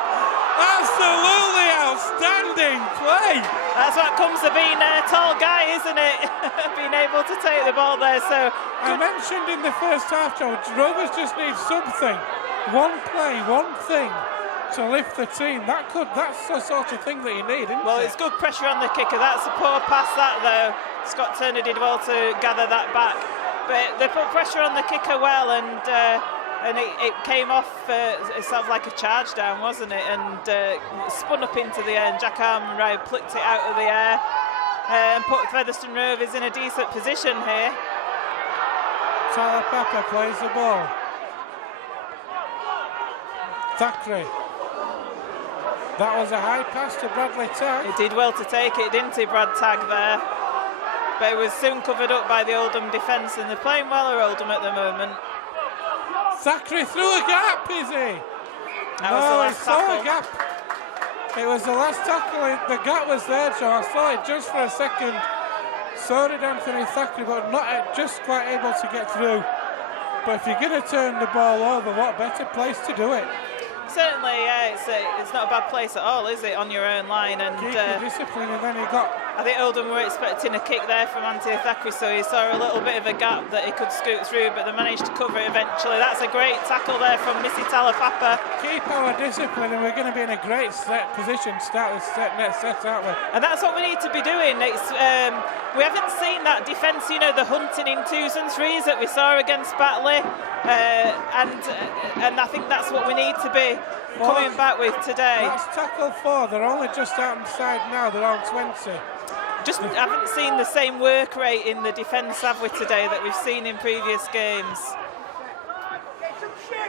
Absolutely outstanding play! That's what comes of being a tall guy, isn't it? Being able to take the ball there. So I mentioned in the first half, Joe, Rovers just need something. One play, one thing to lift the team. That's the sort of thing that you need, isn't it? Well, it's good pressure on the kicker. That's a poor pass, that though. Scott Turner did well to gather that back, but they put pressure on the kicker well, and it came off sort of like a charge down, wasn't it? And spun up into the air, and Jack Armonroyd plucked it out of the air and put Featherstone Rovers in a decent position here. Talapapa plays the ball. Thackeray. That was a high pass to Bradley Tagg. He did well to take it, didn't he, Brad Tagg there? But it was soon covered up by the Oldham defence, and they're playing well at Oldham at the moment. Thackeray through a gap, is he? That was the last tackle. A gap. It was the last tackle. The gap was there, Joe. I saw it just for a second. So did Anthony Thackeray, but not just quite able to get through. But if you're going to turn the ball over, what better place to do it? Certainly, yeah, it's not a bad place at all, is it, on your own line? And keep your discipline, and then he got... I think Oldham were expecting a kick there from Anthony Thackeray, so he saw a little bit of a gap that he could scoot through, but they managed to cover it eventually. That's a great tackle there from Missy Talapapa. Keep our discipline, and we're going to be in a great position to start this next set, aren't we? And that's what we need to be doing. We haven't seen that defence, you know, the hunting in 2s and 3s that we saw against Batley, and I think that's what we need to be coming back with today. That's tackle 4. They're only just outside now. They're on 20. Just haven't seen the same work rate in the defence, have we, today, that we've seen in previous games.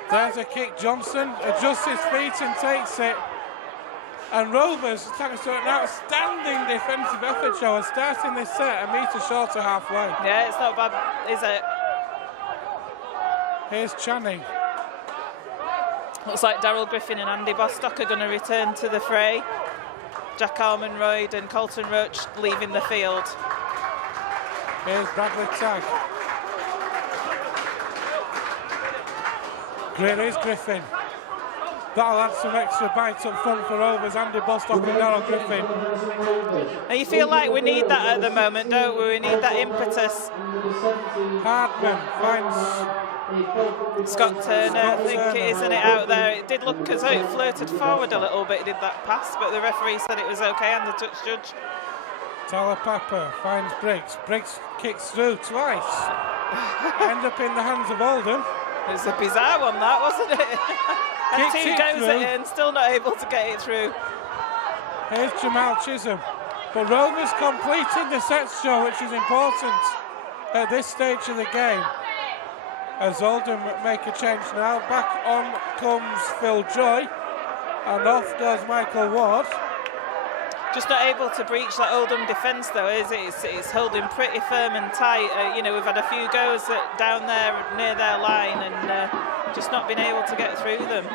There's a kick. Johnson adjusts his feet and takes it. And Rovers, thanks to an outstanding defensive effort, Joe, are starting this set a metre short of halfway. Yeah, it's not bad, is it? Here's Channing. Looks like Darryl Griffin and Andy Bostock are going to return to the fray. Jack Armonroyd and Colton Roach leaving the field. Here's Bradley Tagg. Here's Griffin. That'll add some extra bites up front for Rovers. Andy Bostock and Darryl Griffin. And you feel like we need that at the moment, don't we? We need that impetus. Hardman finds Scott Turner, I think it is, isn't it, out there? It did look as though it flirted forward a little bit, did that pass, but the referee said it was okay, and the touch judge. Talapapa finds Briggs. Briggs kicks through twice. End up in the hands of Oldham. It was a bizarre one, that, wasn't it? And team goes at it and still not able to get it through. Here's Jamal Chisholm. But Rovers completing the set show, which is important at this stage of the game. As Oldham make a change now, back on comes Phil Joy, and off goes Michael Ward. Just not able to breach that Oldham defence though, is it? It's holding pretty firm and tight. You know, we've had a few goes down there near their line and just not been able to get through them.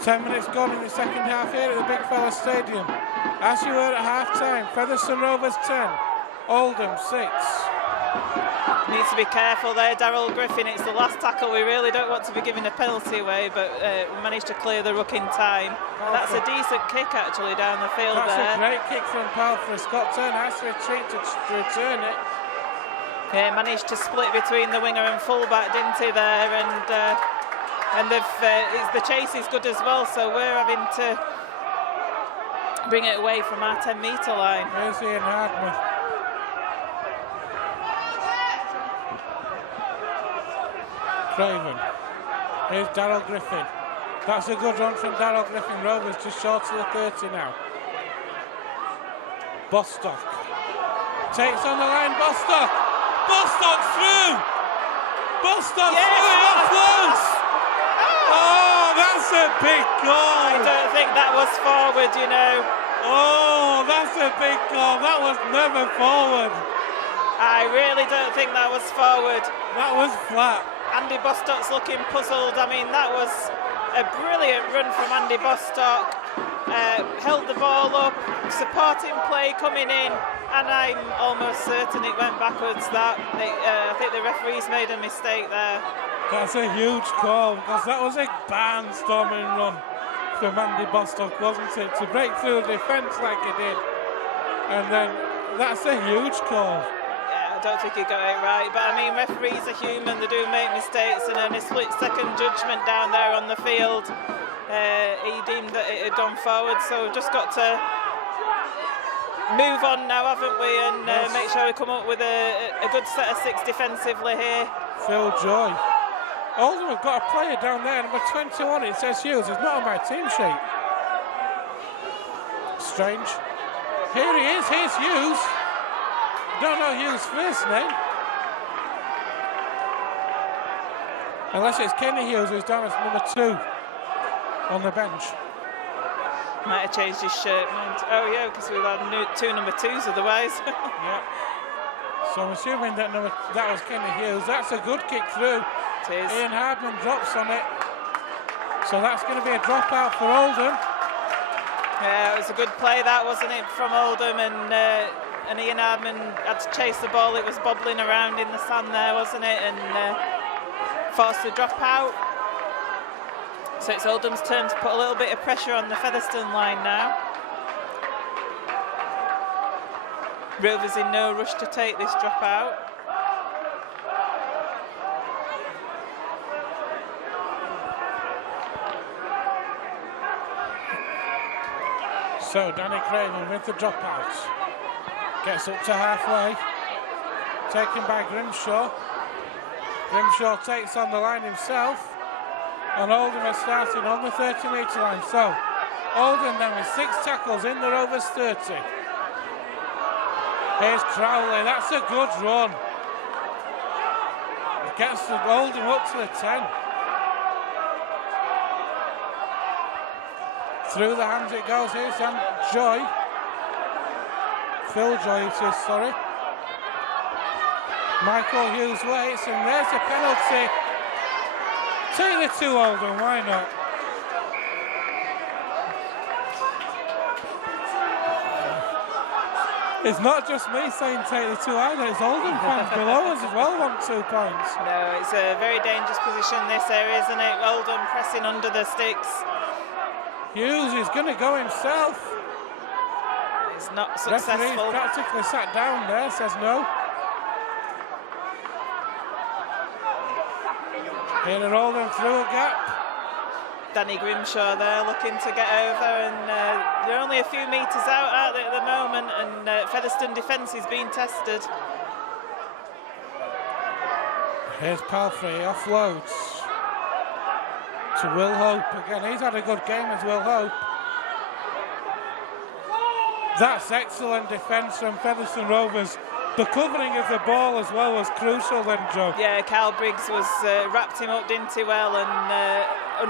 10 minutes gone in the second half here at the Big Fella Stadium. As you were at half-time, Featherstone Rovers 10, Oldham 6. Needs to be careful there, Darryl Griffin. It's the last tackle. We really don't want to be giving a penalty away, but we managed to clear the ruck in time. And that's a decent kick actually down the field. That's there. A great kick from Palfrey. Scott Turner has to retreat to return it. Yeah, managed to split between the winger and fullback, didn't he there? And the chase is good as well, so we're having to bring it away from our 10-metre line. Here's Ian Hardman. Craven. Here's Darryl Griffin. That's a good run from Darryl Griffin. Rovers just short of the 30 now. Bostock. Takes on the line, Bostock. Bostock's through! Bostock's through, it offloads! Oh, that's a big goal! I don't think that was forward, you know. Oh, that's a big goal. That was never forward. I really don't think that was forward. That was flat. Andy Bostock's looking puzzled. I mean, that was a brilliant run from Andy Bostock. Held the ball up, supporting play coming in, and I'm almost certain it went backwards. I think the referee's made a mistake there. That's a huge call, because that was a barnstorming run from Andy Bostock, wasn't it? To break through the defence like he did. And then that's a huge call. I don't think he got it right, but I mean, referees are human, they do make mistakes, and in a split-second judgment down there on the field, he deemed that it had gone forward, so we've just got to move on now, haven't we, and make sure we come up with a good set of six defensively here. Phil Joy. Oldham have got a player down there, number 21, it says Hughes, it's not on my team sheet. Strange. Here he is, here's Hughes. Don't know Hughes' first name. Unless it's Kenny Hughes, who's down as number 2 on the bench. Might have changed his shirt. Oh yeah, because we've had two number 2s otherwise. Yeah. So I'm assuming that was Kenny Hughes. That's a good kick through. It is. Ian Hardman drops on it. So that's going to be a dropout for Oldham. Yeah, it was a good play that, wasn't it, from Oldham, and Ian Hardman had to chase the ball. It was bobbling around in the sand there, wasn't it, and forced the drop out. So it's Oldham's turn to put a little bit of pressure on the Featherstone line now. Rovers in no rush to take this drop out. So Danny Craven with the dropout. Gets up to halfway. Taken by Grimshaw. Grimshaw takes on the line himself. And Oldham are starting on the 30-metre line. So Oldham then with 6 tackles in the Rovers 30. Here's Crowley, that's a good run. It gets the Oldham up to the 10. Through the hands it goes, here's Joy. Phil Joy it is, sorry. Michael Hughes waits, and there's a penalty. Take the 2 Oldham, why not? It's not just me saying take the 2 either, it's Oldham fans below us as well want 2 points. No, it's a very dangerous position this area, isn't it? Oldham pressing under the sticks. Hughes is going to go himself. It's not successful. Referee's practically sat down there, says no. Here are Oldham through a gap. Danny Grimshaw there looking to get over, and they're only a few metres out, aren't they, at the moment, and Featherstone defence is being tested. Here's Palfrey, offloads to Will Hope again. He's had a good game as Will Hope. That's excellent defence from Featherstone Rovers. The covering of the ball as well was crucial then, Joe. Yeah, Kyle Briggs was wrapped him up, didn't he, well, and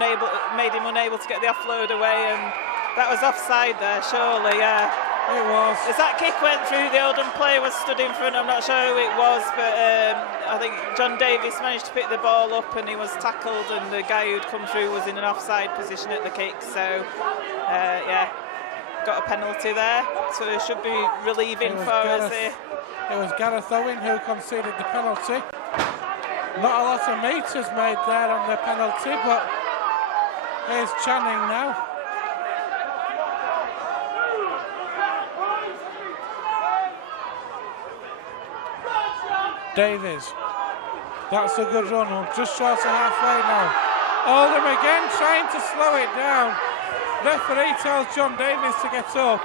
made him unable to get the offload away, and that was offside there, surely, yeah. It was. As that kick went through, the Oldham player was stood in front. I'm not sure who it was, but I think John Davies managed to pick the ball up and he was tackled, and the guy who'd come through was in an offside position at the kick. So, yeah, got a penalty there. So it should be relieving for us here. It was Gareth Owen who conceded the penalty. Not a lot of metres made there on the penalty, but here's Channing now. Davies, that's a good run, just short of halfway now. Oldham again trying to slow it down. Referee tells John Davies to get up.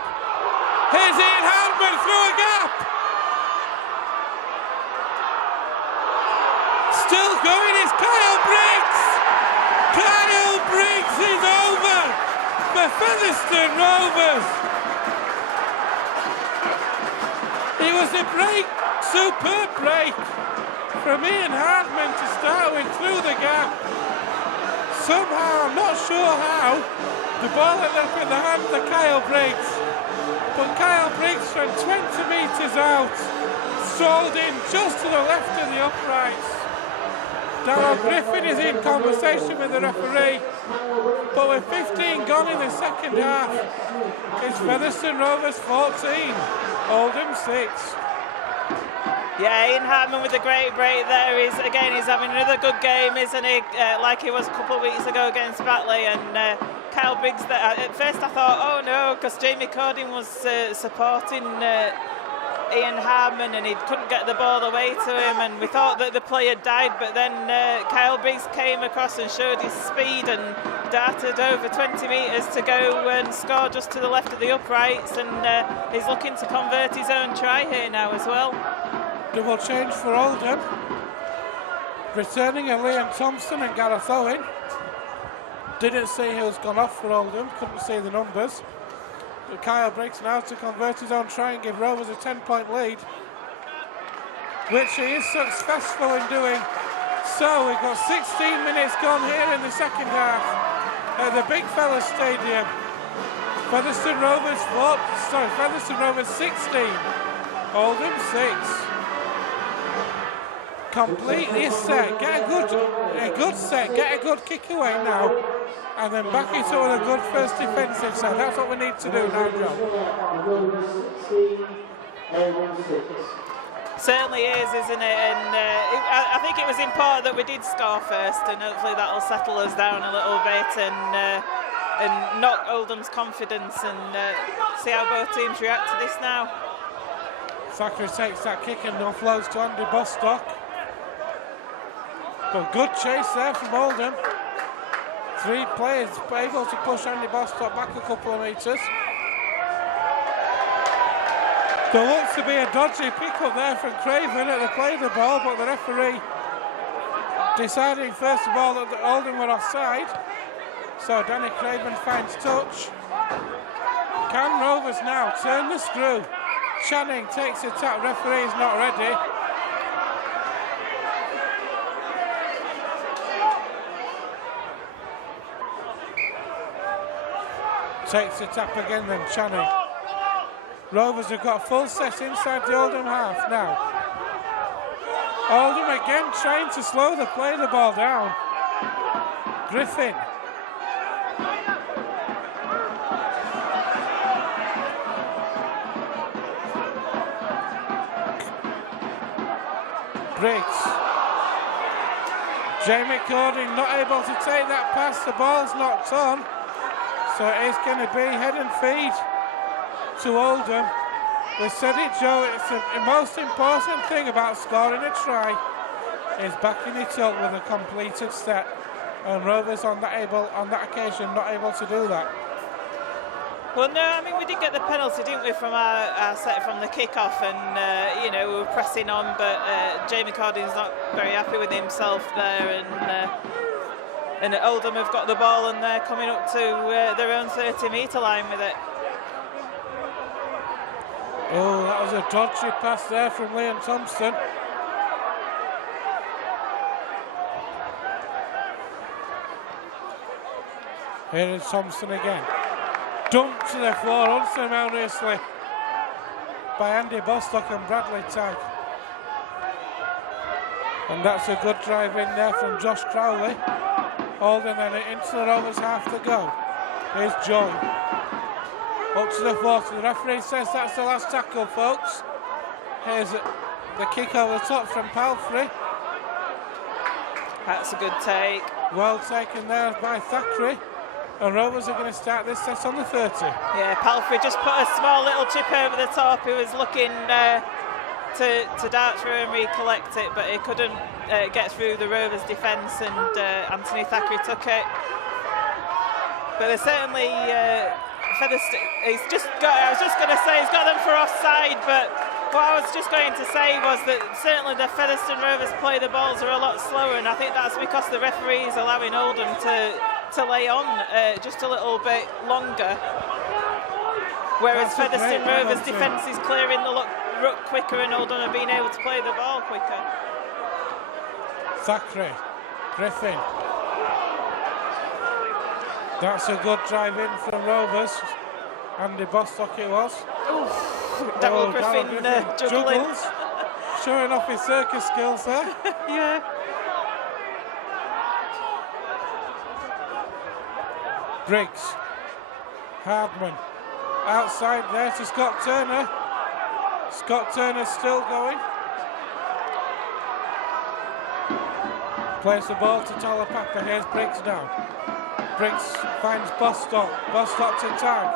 Here's Ian Hardman through a gap. Still going is Kyle Briggs. Kyle Briggs is over for Featherstone Rovers. It was a break. Superb break from Ian Hardman to start with through the gap. Somehow, I'm not sure how, the ball ended up in the hands of Kyle Briggs. But Kyle Briggs from 20 metres out strolled in just to the left of the uprights. Darryl Griffin is in conversation with the referee, but with 15 gone in the second half, it's Featherstone Rovers 14, Oldham 6. Yeah, Ian Hartman with a great break there. He's having another good game, isn't he? Like he was a couple of weeks ago against Batley, and Kyle Briggs. At first I thought, oh no, because Jamie Cordin was supporting Ian Hartman, and he couldn't get the ball away to him, and we thought that the play had died. But then Kyle Briggs came across and showed his speed and darted over 20 metres to go and score just to the left of the uprights, and he's looking to convert his own try here now as well. Double change for Oldham. Returning are Liam Thompson and Gareth Owen. Didn't see who's gone off for Oldham, couldn't see the numbers. But Kyle Briggs now to convert his own try and give Rovers a 10-point lead, which he is successful in doing. So we've got 16 minutes gone here in the second half at the Big Fella Stadium. Featherstone Rovers 16, Oldham 6. Completely set, get a good set, get a good kick away now, and then back it up with a good first defensive set. That's what we need to do now, John. Certainly is, isn't it? And I think it was important that we did score first, and hopefully that'll settle us down a little bit and knock Oldham's confidence, and see how both teams react to this now. Thackeray takes that kick and offloads to Andy Bostock. But good chase there from Oldham. 3 players able to push Andy Bostock back a couple of metres. There looks to be a dodgy pick-up there from Craven at the play of the ball, but the referee deciding first of all that Oldham were offside. So Danny Craven finds touch. Can Rovers now turn the screw? Channing takes the tap, referee is not ready. Takes the tap again then, Channing. Rovers have got a full set inside the Oldham half now. Oldham again trying to slow the play of the ball down. Griffin. Briggs. Jamie Cordin not able to take that pass, the ball's knocked on. So it's going to be head and feed to Oldham. We said it, Joe, it's the most important thing about scoring a try is backing it up with a completed set. And Rovers on that occasion not able to do that. Well, no, I mean, we did get the penalty, didn't we, from our set from the kick-off, and, you know, we were pressing on, but Jamie Cordin's not very happy with himself there, and Oldham have got the ball, and they're coming up to their own 30-metre line with it. Oh, that was a dodgy pass there from Liam Thompson. Here is Thompson again. Dumped to the floor unceremoniously by Andy Bostock and Bradley Tagg. And that's a good drive in there from Josh Crowley. Holding then into the Rovers half to go. Here's Joy. Up to the 40. The referee says that's the last tackle, folks. Here's the kick over the top from Palfrey. That's a good take. Well taken there by Thackeray. And Rovers are going to start this set on the 30. Yeah, Palfrey just put a small little chip over the top. He was looking to dart through and recollect it, but he couldn't get through the Rovers' defence, and Anthony Thackeray took it. But they're certainly Featherstone. I was just going to say he's got them for offside, but what I was just going to say was that certainly the Featherstone Rovers play the balls are a lot slower, and I think that's because the referee is allowing Oldham to lay on just a little bit longer, whereas Featherstone Rovers' defence is clearing the ruck quicker, and Oldham are being able to play the ball quicker. Thackeray, Griffin. That's a good drive in from Rovers. Andy Bostock it was. Darryl Griffin juggling. Juggles, showing off his circus skills there. Yeah. Briggs, Hardman, outside there to Scott Turner. Scott Turner still going. Plays the ball to Talapapa. Here's Briggs now. Briggs finds Bostock. Bostock to Tagg.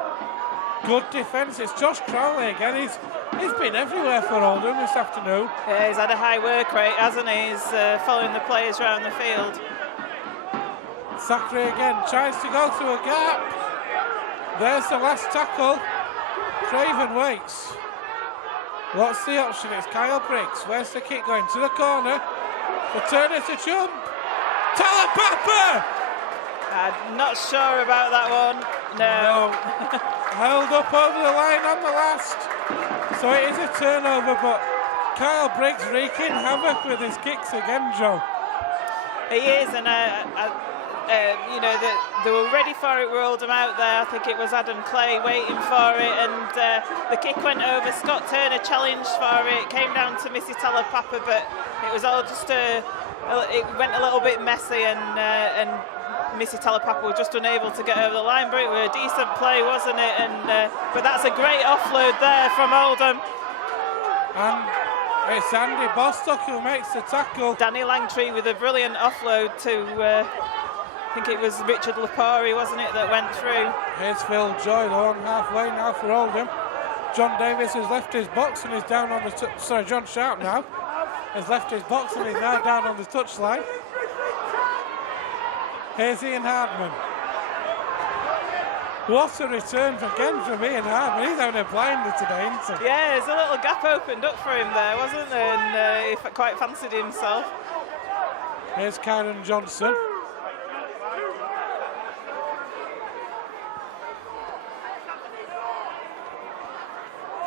Good defence. It's Josh Crowley again. He's been everywhere for Oldham this afternoon. Yeah, he's had a high work rate, hasn't he? He's following the players around the field. Thackeray again tries to go through a gap. There's the last tackle. Craven waits. What's the option? It's Kyle Briggs. Where's the kick going? To the corner. For Turner to jump. Talapapa! I'm not sure about that one. No. Held up over the line on the last. So it is a turnover, but Kyle Briggs wreaking havoc with his kicks again, Joe. He is, and you know, they were ready for it. Rolled him out there. I think it was Adam Clay waiting for it, and the kick went over. Scott Turner challenged for it. Came down to Missy Talapapa, but it was all just it went a little bit messy, and Missy Talapapa was just unable to get over the line. But it was a decent play, wasn't it? And but that's a great offload there from Oldham. And it's Andy Bostock who makes the tackle. Danny Langtree with a brilliant offload to. I think it was Richard Lapari, wasn't it, that went through? Here's Phil Joy, the one halfway now for Oldham. John Davis has left his box and is down on the John Sharp now has left his box and is now down on the touchline. Here's Ian Hardman. What a return again from Ian Hardman. He's having a blinder today, isn't he? Yeah, there's a little gap opened up for him there, wasn't there? And he quite fancied himself. Here's Kyron Johnson.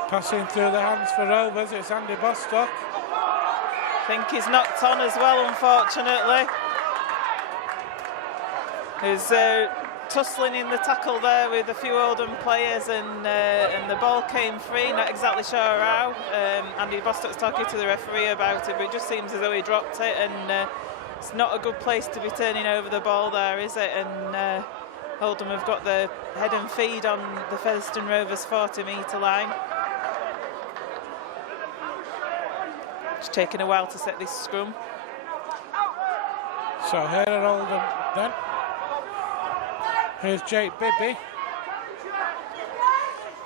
Passing through the hands for Rovers, it's Andy Bostock. I think he's knocked on as well, unfortunately. He's tussling in the tackle there with a few Oldham players, and the ball came free. Not exactly sure how. Andy Bostock's talking to the referee about it, but it just seems as though he dropped it, and it's not a good place to be turning over the ball there, is it? And Oldham have got the head and feed on the Featherstone Rovers 40-metre line. It's taken a while to set this scrum. So here at Oldham then. Here's Jake Bibby.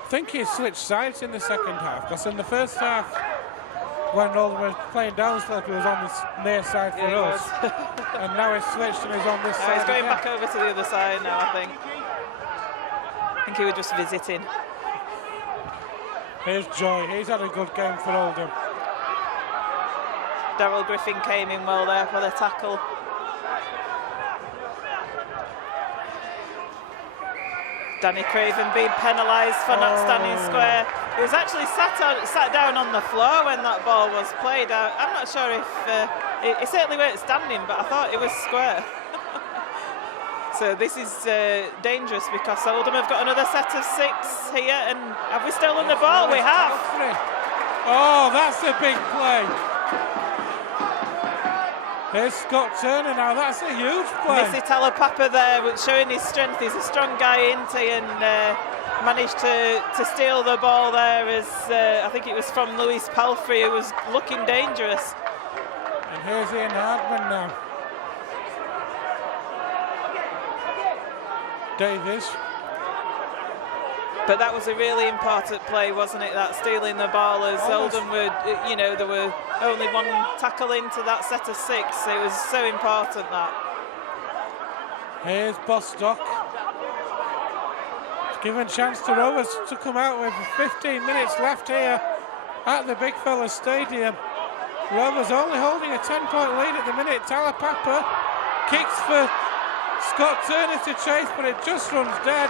I think he switched sides in the second half, because in the first half, when Oldham was playing downslope, he was on this near side for us. And now he's switched and he's on this side. He's going again. back over to the other side now, I think. I think he was just visiting. Here's Joy. He's had a good game for Oldham. Darryl Griffin came in well there for the tackle. Danny Craven being penalised for not standing square. He was actually sat down on the floor when that ball was played. I'm not sure if it certainly weren't standing, but I thought it was square. So this is dangerous because Oldham have got another set of 6 here, and have we stolen the ball? We have. Oh, that's a big play. Here's Scott Turner now. That's a huge play. Missy Talapapa there, showing his strength. He's a strong guy, isn't he? And managed to steal the ball there as I think it was from Lewis Palfrey, who was looking dangerous. And here's Ian Hardman now. Davies. But that was a really important play, wasn't it? That stealing the ball, as Oldham were, you know, there were only 1 tackle into that set of 6. It was so important that. Here's Bostock. Given chance to Rovers to come out with 15 minutes left here at the Big Fella Stadium. Rovers only holding a 10-point lead at the minute. Talapapa kicks for Scott Turner to chase, but it just runs dead.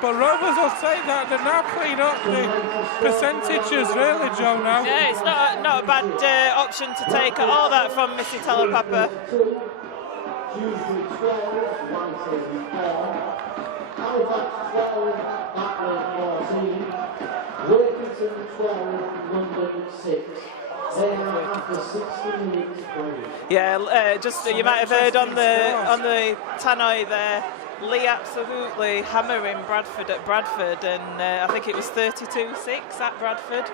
But Rovers will say that they're now playing up the percentages, really, Joe, now. Yeah, it's not a bad option to take all that from Missy Talapapa. Yeah, just you might have heard on the tannoy there, Lee absolutely hammering Bradford at Bradford, and I think it was 32-6 at Bradford.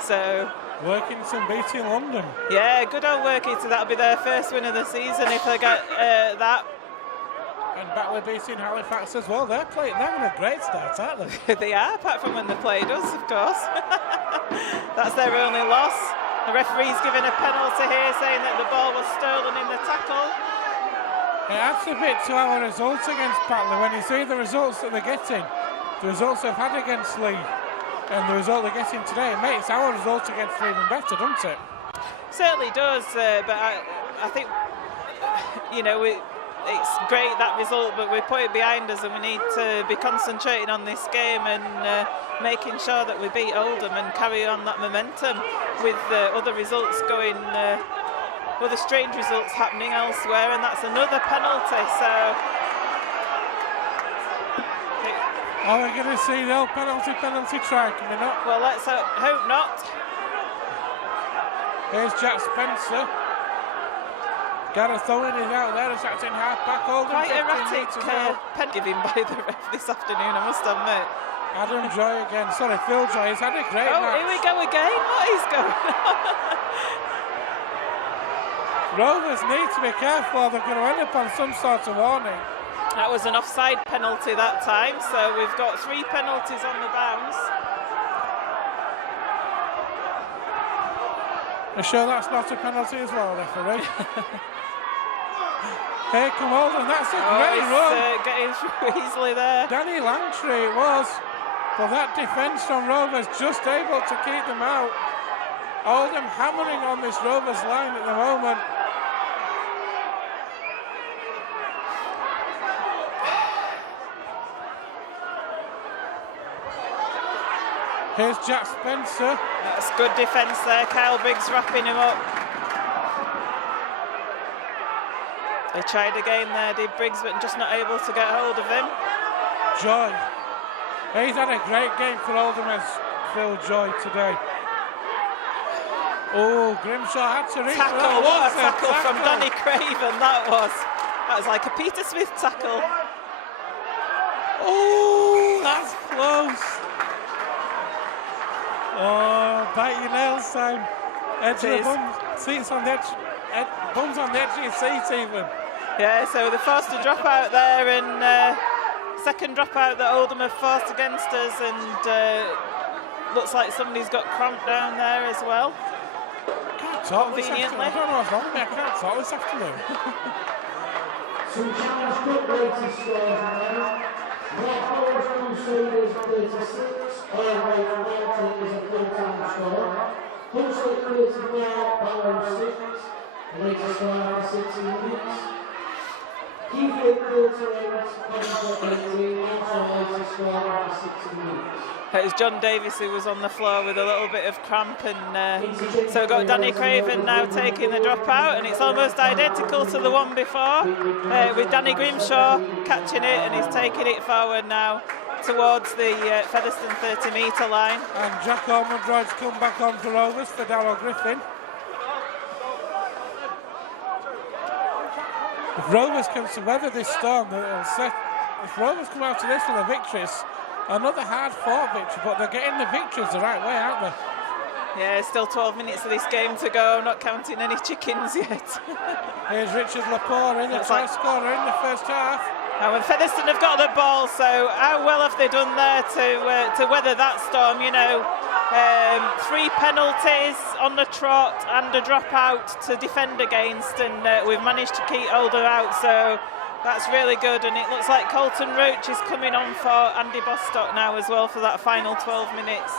So Workington beating London. Yeah, good on Workington. That'll be their first win of the season if they get that. And Batley beating Halifax as well. They're having a great start, aren't they? They are, apart from when they played us, of course. That's their only loss. The referee's given a penalty here, saying that the ball was stolen in the tackle. It adds a bit to our results against Batley when you see the results that they're getting, the results they've had against Lee, and the result they're getting today. It makes our results against Lee even better, doesn't it? Certainly does, but I think, you know, it's great, that result, but we put it behind us and we need to be concentrating on this game and making sure that we beat Oldham and carry on that momentum with other results going, other strange results happening elsewhere, and that's another penalty. So are we going to see the old penalty try coming up? Well, let's hope not. Here's Jack Spencer. Gareth Owen is out there, it's acting half back. Oldham quite erratic pen given by the ref this afternoon, I must admit. Adam Joy again, sorry, Phil Joy, he's had a great match. Here we go again, what is going on? Rovers need to be careful or they're going to end up on some sort of warning. That was an offside penalty that time, so we've got 3 penalties on the bounce. Are you sure that's not a penalty as well, referee? Here come Oldham, that's a great run. Getting through easily there. Danny Langtree it was, but that defence from Rovers just able to keep them out. Oldham hammering on this Rovers line at the moment. Here's Jack Spencer. That's good defence there. Kyle Briggs wrapping him up. They tried again there, did Briggs, but just not able to get hold of him. Joy. He's had a great game for Oldham as Phil Joy today. Oh, Grimshaw had to reach. Tackle, what a tackle from Danny Craven that was. That was like a Peter Smith tackle. Oh, that's close. Oh, bite your nails time. Edge of the bum, seats on the edge, bums on the edge of your seat even. Yeah, so they forced a dropout there, and second dropout that Oldham have forced against us, and looks like somebody's got cramp down there as well. I can't talk this afternoon. I don't know what's wrong with me, I can't talk this afternoon. Some challenge good rated scores now. North Crusaders 36, Oldham 90 is a full-time score. Hunslet 34, Barrow 6, latest score after 60 minutes. It was John Davis who was on the floor with a little bit of cramp, and so we've got Danny Craven now taking the drop out, and it's almost identical to the one before, with Danny Grimshaw catching it, and he's taking it forward now towards the Featherstone 30-metre line. And Jack Ormondroyd's come back on for Rovers for Darryl Griffin. If Rovers can weather this storm, if Rovers come out of this with a victory, it's another hard-fought victory, but they're getting the victories the right way, aren't they? Yeah, still 12 minutes of this game to go, not counting any chickens yet. Here's Richard Lepore, the try scorer in the first half. And when Featherstone have got the ball, so how well have they done there to weather that storm? You know, 3 penalties on the trot and a dropout to defend against, and we've managed to keep Oldham out, so that's really good. And it looks like Colton Roach is coming on for Andy Bostock now as well for that final 12 minutes.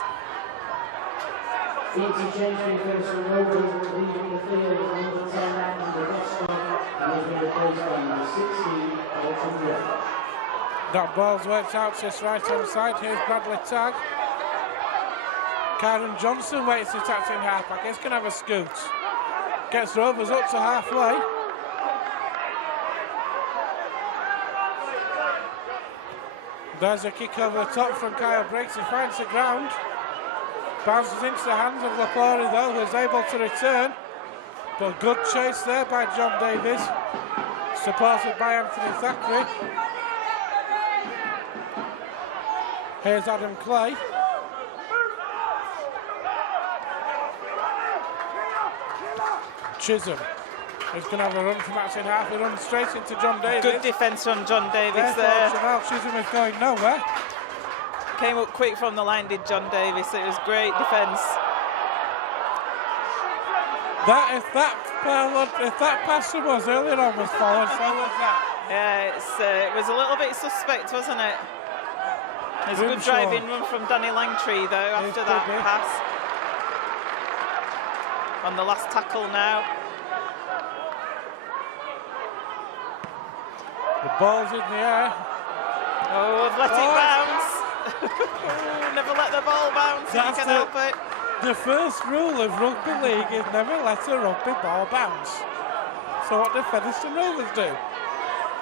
That ball's worked out just right hand side. Here's Bradley Tagg. Karen Johnson waits the attacking halfback. He's going to have a scoot. Gets Rovers up to halfway. There's a kick over the top from Kyle Briggs. He finds the ground. Bounces into the hands of Lepore though, who's able to return. But good chase there by John Davies, supported by Anthony Thackeray. Here's Adam Clay. Chisholm is going to have a run from outside half. He runs straight into John Davies. Good defence from John Davies there. Chisholm is going nowhere. Came up quick from the line, did John Davies. It was great defence. If that pass was earlier on was forward, so was that. Yeah, it was a little bit suspect, wasn't it? There's a good driving run from Danny Langtree though after that pass. On the last tackle now. The ball's in the air. Oh, I've let it bounce. Never let the ball bounce if you can help it. The first rule of rugby league is never let a rugby ball bounce. So what did Featherstone Rovers do?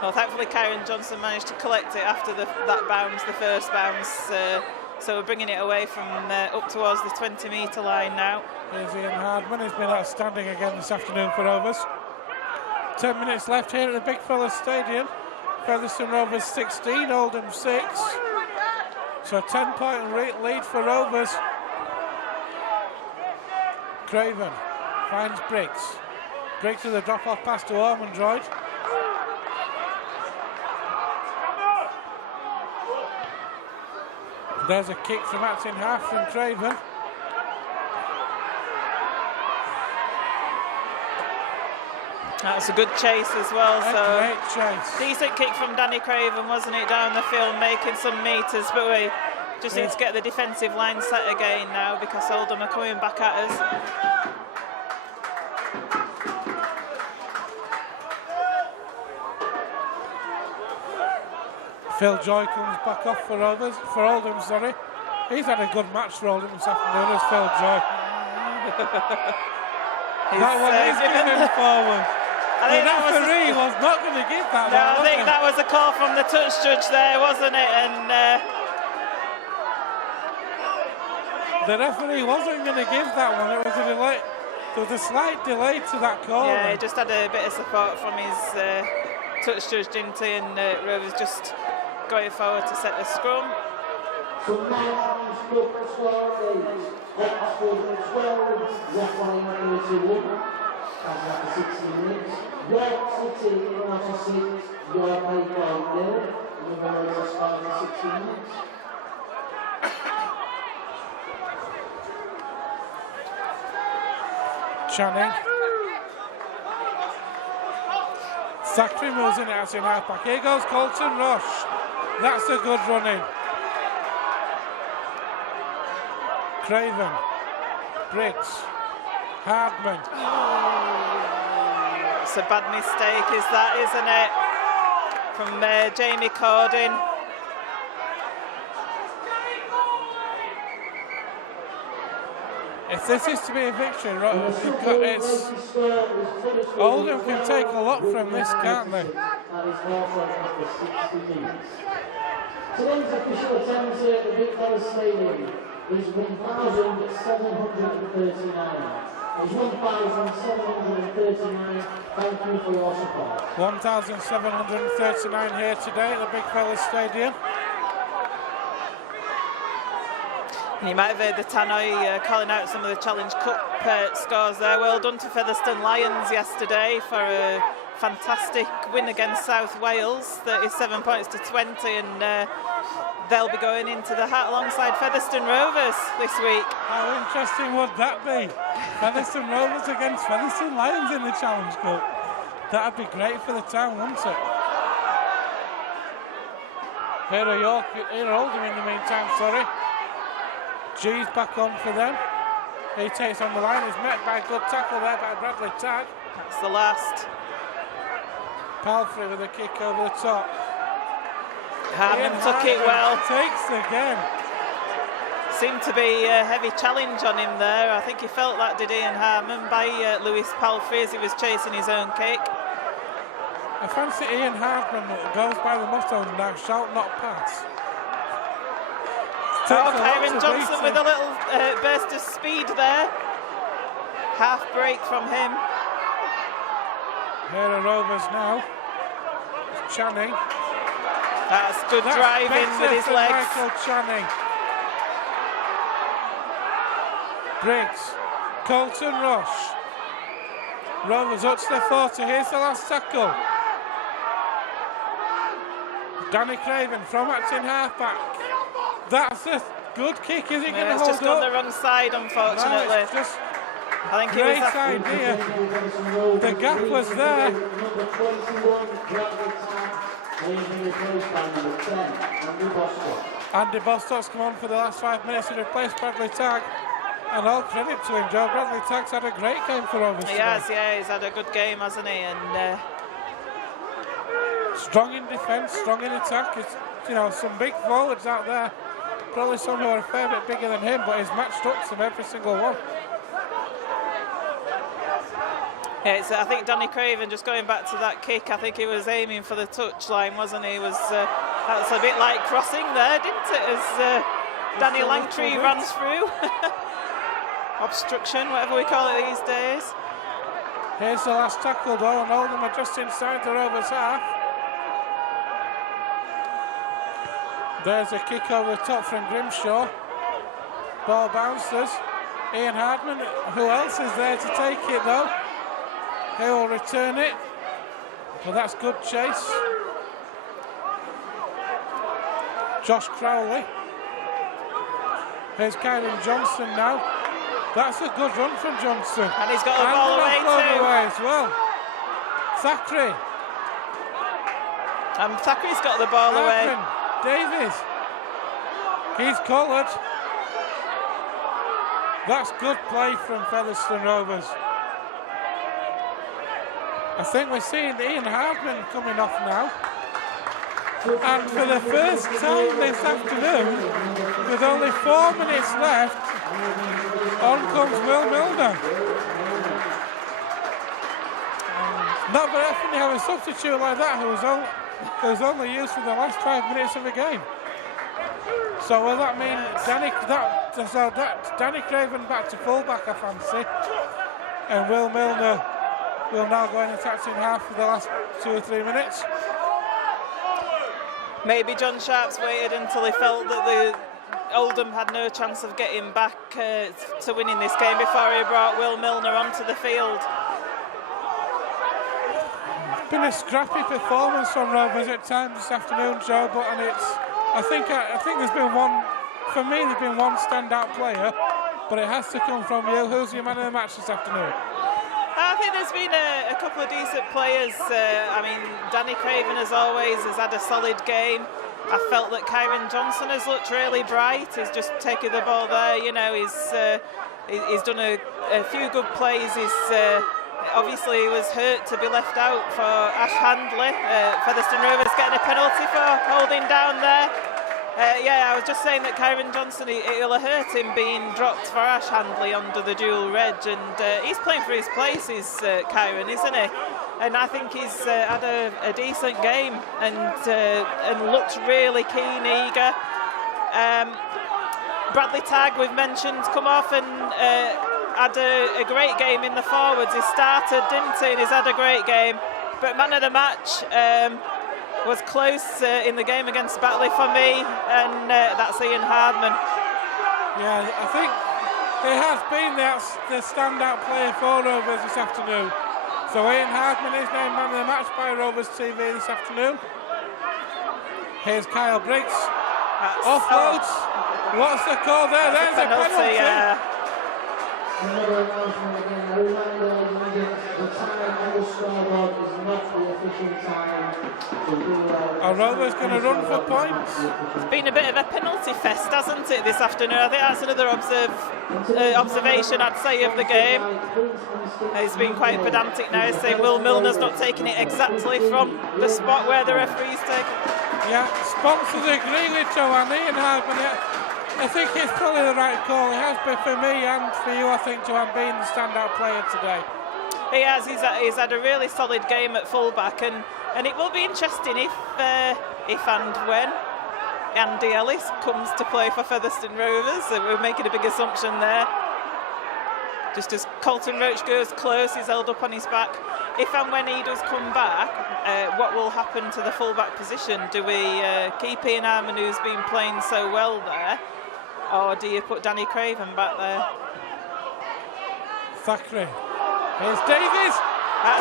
Well, thankfully Karen Johnson managed to collect it after that bounce, the first bounce. So we're bringing it away from up towards the 20-metre line now. Here's Ian Hardman. He's been outstanding again this afternoon for Rovers. 10 minutes left here at the Big Fella Stadium. Featherstone Rovers 16, Oldham 6. So 10-point lead for Rovers. Craven finds Briggs. Briggs with a drop-off pass to Ormondroyd. There's a kick from Acton half from Craven. That was a good chase as well. So great chase. Decent kick from Danny Craven, wasn't it, down the field, making some metres, but we just need to get the defensive line set again now because Oldham are coming back at us. Phil Joy comes back off for Oldham, sorry. He's had a good match for Oldham this afternoon as Phil Joy. That one is giving forward. The referee was not going to give that one. I think that was a call from the touch judge there, wasn't it? And the referee wasn't going to give that one. It was a delay. There was a slight delay to that call. Yeah, he just had a bit of support from his touch judge, didn't he? And Rovers just going forward to set the scrum. So now Scrum Squad Oxford 12, Zephyr 31. After 16 minutes. York City 46, York 8-0. Rovers started 16 minutes. Channing. Zachary moves in out in half back. Here goes Colton Rush. That's a good run in. Craven. Briggs. Hardman. It's a bad mistake, is that, isn't it? from Jamie Cordin. If this is to be a victory, Oldham can take a lot from this, can't they? Today's official attendance here at the Big Feather Stadium is 1,739. It's 1,739. Thank you for your support. 1,739 here today at the Big Feather Stadium. And you might have heard the Tannoy calling out some of the Challenge Cup scores there. Well done to Featherstone Lions yesterday for a fantastic win against South Wales, 37 points to 20, and they'll be going into the hat alongside Featherstone Rovers this week. How interesting would that be? Featherstone Rovers against Featherstone Lions in the Challenge Cup. That'd be great for the town, wouldn't it? Here are Oldham in the meantime, sorry. G's back on for them. He takes on the line. He's met by a good tackle there by Bradley Tagg. That's the last. Palfrey with a kick over the top. Harmon took it well. Takes again. Seemed to be a heavy challenge on him there. I think he felt that, did Ian Harmon, by Lewis Palfrey as he was chasing his own kick. I fancy Ian Harmon goes by the motto, "Thou shalt not pass." Kyron Johnson with a little burst of speed there. Half break from him. Here are Rovers now. Channing. That's good driving with his legs. Michael Channing. Briggs. Colton Rush. Rovers up to their 40. Here's the last tackle. Danny Craven from acting halfback. That's a good kick. Is he going to hold up? It's just on the wrong side, unfortunately. No, it's just I think great it was idea. The gap was there. Andy Bostock's come on for the last 5 minutes to replace Bradley Tagg. And all credit to him, Joe. Bradley Tagg's had a great game for Rovers. He has, yeah. He's had a good game, hasn't he? And strong in defence, strong in attack. It's, you know, some big forwards out there. Probably some who are a fair bit bigger than him, but he's matched up to them every single one. Yeah, I think Danny Craven, just going back to that kick, I think he was aiming for the touchline, wasn't he? That's a bit like crossing there, didn't it? As Danny Langtree runs through. Obstruction, whatever we call it these days. Here's the last tackle though, and Oldham are just inside the Rovers half. There's a kick over the top from Grimshaw. Ball bounces. Ian Hardman, who else is there to take it though? He will return it. Well, that's good chase. Josh Crowley. Here's Kyron Johnson now. That's a good run from Johnson. And he's got the ball away too. Away as well. Thackeray. And Thackeray's got the ball away. Davies. He's collared. That's good play from Featherstone Rovers. I think we're seeing Ian Hardman coming off now. And for the first time this afternoon, with only 4 minutes left, on comes Will Milner. Not very often you have a substitute like that who's only used for the last 5 minutes of the game. So will that mean Danny Craven back to fullback, I fancy, and Will Milner will now go in attacking half for the last 2 or 3 minutes. Maybe John Sharp's waited until he felt that the Oldham had no chance of getting back to winning this game before he brought Will Milner onto the field. It's been a scrappy performance from Rovers at times this afternoon, Joe, but I think there's been one, for me there's been one standout player, but it has to come from you. Who's your man of the match this afternoon? I think there's been a couple of decent players. I mean, Danny Craven, as always, has had a solid game. I felt that Kyron Johnson has looked really bright. He's just taken the ball there. You know, he's done a few good plays. Obviously, he was hurt to be left out for Ash Handley. Featherstone Rovers getting a penalty for holding down there. Yeah, I was just saying that Kyron Johnson, it'll hurt him being dropped for Ash Handley under the dual reg, and he's playing for his places, Kyron, isn't he? And I think he's had a decent game and looked really keen, eager. Bradley Tagg, we've mentioned, come off and had a great game in the forwards. He started, didn't he? And he's had a great game. But man of the match was close in the game against Batley for me, and that's Ian Hardman. Yeah, I think he has been the standout player for Rovers this afternoon. So Ian Hardman is named man of the match by Rovers TV this afternoon. Here's Kyle Briggs. Offloads. What's the call there? There's a penalty. Yeah. Another announcement again. A reminder, ladies and gents, the time on the scoreboard is not the official time. Are Rovers going to run for points? It's been a bit of a penalty fest, hasn't it, this afternoon? I think that's another observation I'd say of the game. He's been quite pedantic now, saying Will Milner's not taking it exactly from the spot where the referee's taken. Yeah, sponsors agree with Joanne. Ian Hardman. I think it's probably the right call. It has been for me and for you, I think, Joanne, being the standout player today. He has. He's had a really solid game at fullback, and it will be interesting if and when Andy Ellis comes to play for Featherstone Rovers. So we're making a big assumption there. Just as Colton Roach goes close, he's held up on his back. If and when he does come back, what will happen to the fullback position? Do we keep Ian Hardman, who's been playing so well there, or do you put Danny Craven back there? Thackeray. Here's Davies.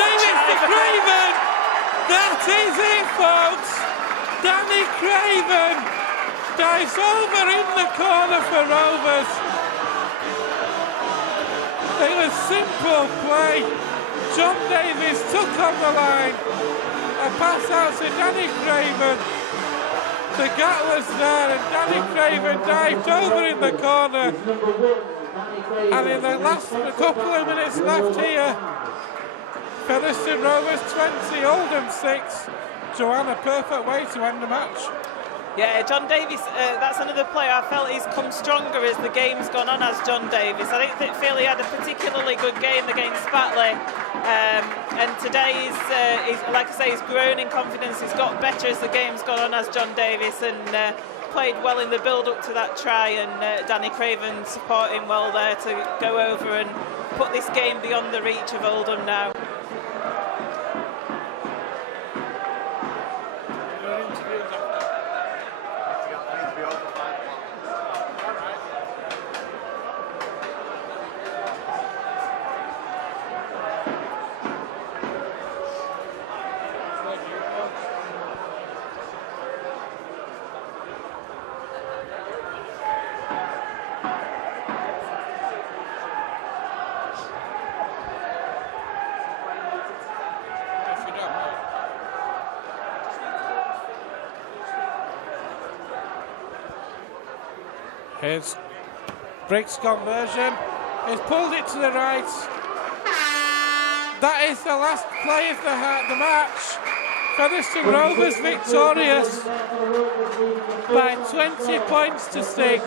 Davies to Craven. That is it, folks. Danny Craven dives over in the corner for Rovers. It was simple play. John Davies took on the line. A pass out to Danny Craven. The gap was there, and Danny Craven dived over in the corner. And in the last couple of minutes left here, Featherstone Rovers 20, Oldham 6. Joanna, perfect way to end the match. Yeah, John Davies, that's another player I felt he's come stronger as the game's gone on as John Davies. I don't feel he had a particularly good game against Batley. And today he's, like I say, he's grown in confidence. He's got better as the game's gone on as John Davies, and played well in the build-up to that try, and Danny Craven supporting well there to go over and put this game beyond the reach of Oldham now. Here's Briggs' conversion. He's pulled it to the right. That is the last play of the match. Featherstone Rovers victorious by 20 points to 6.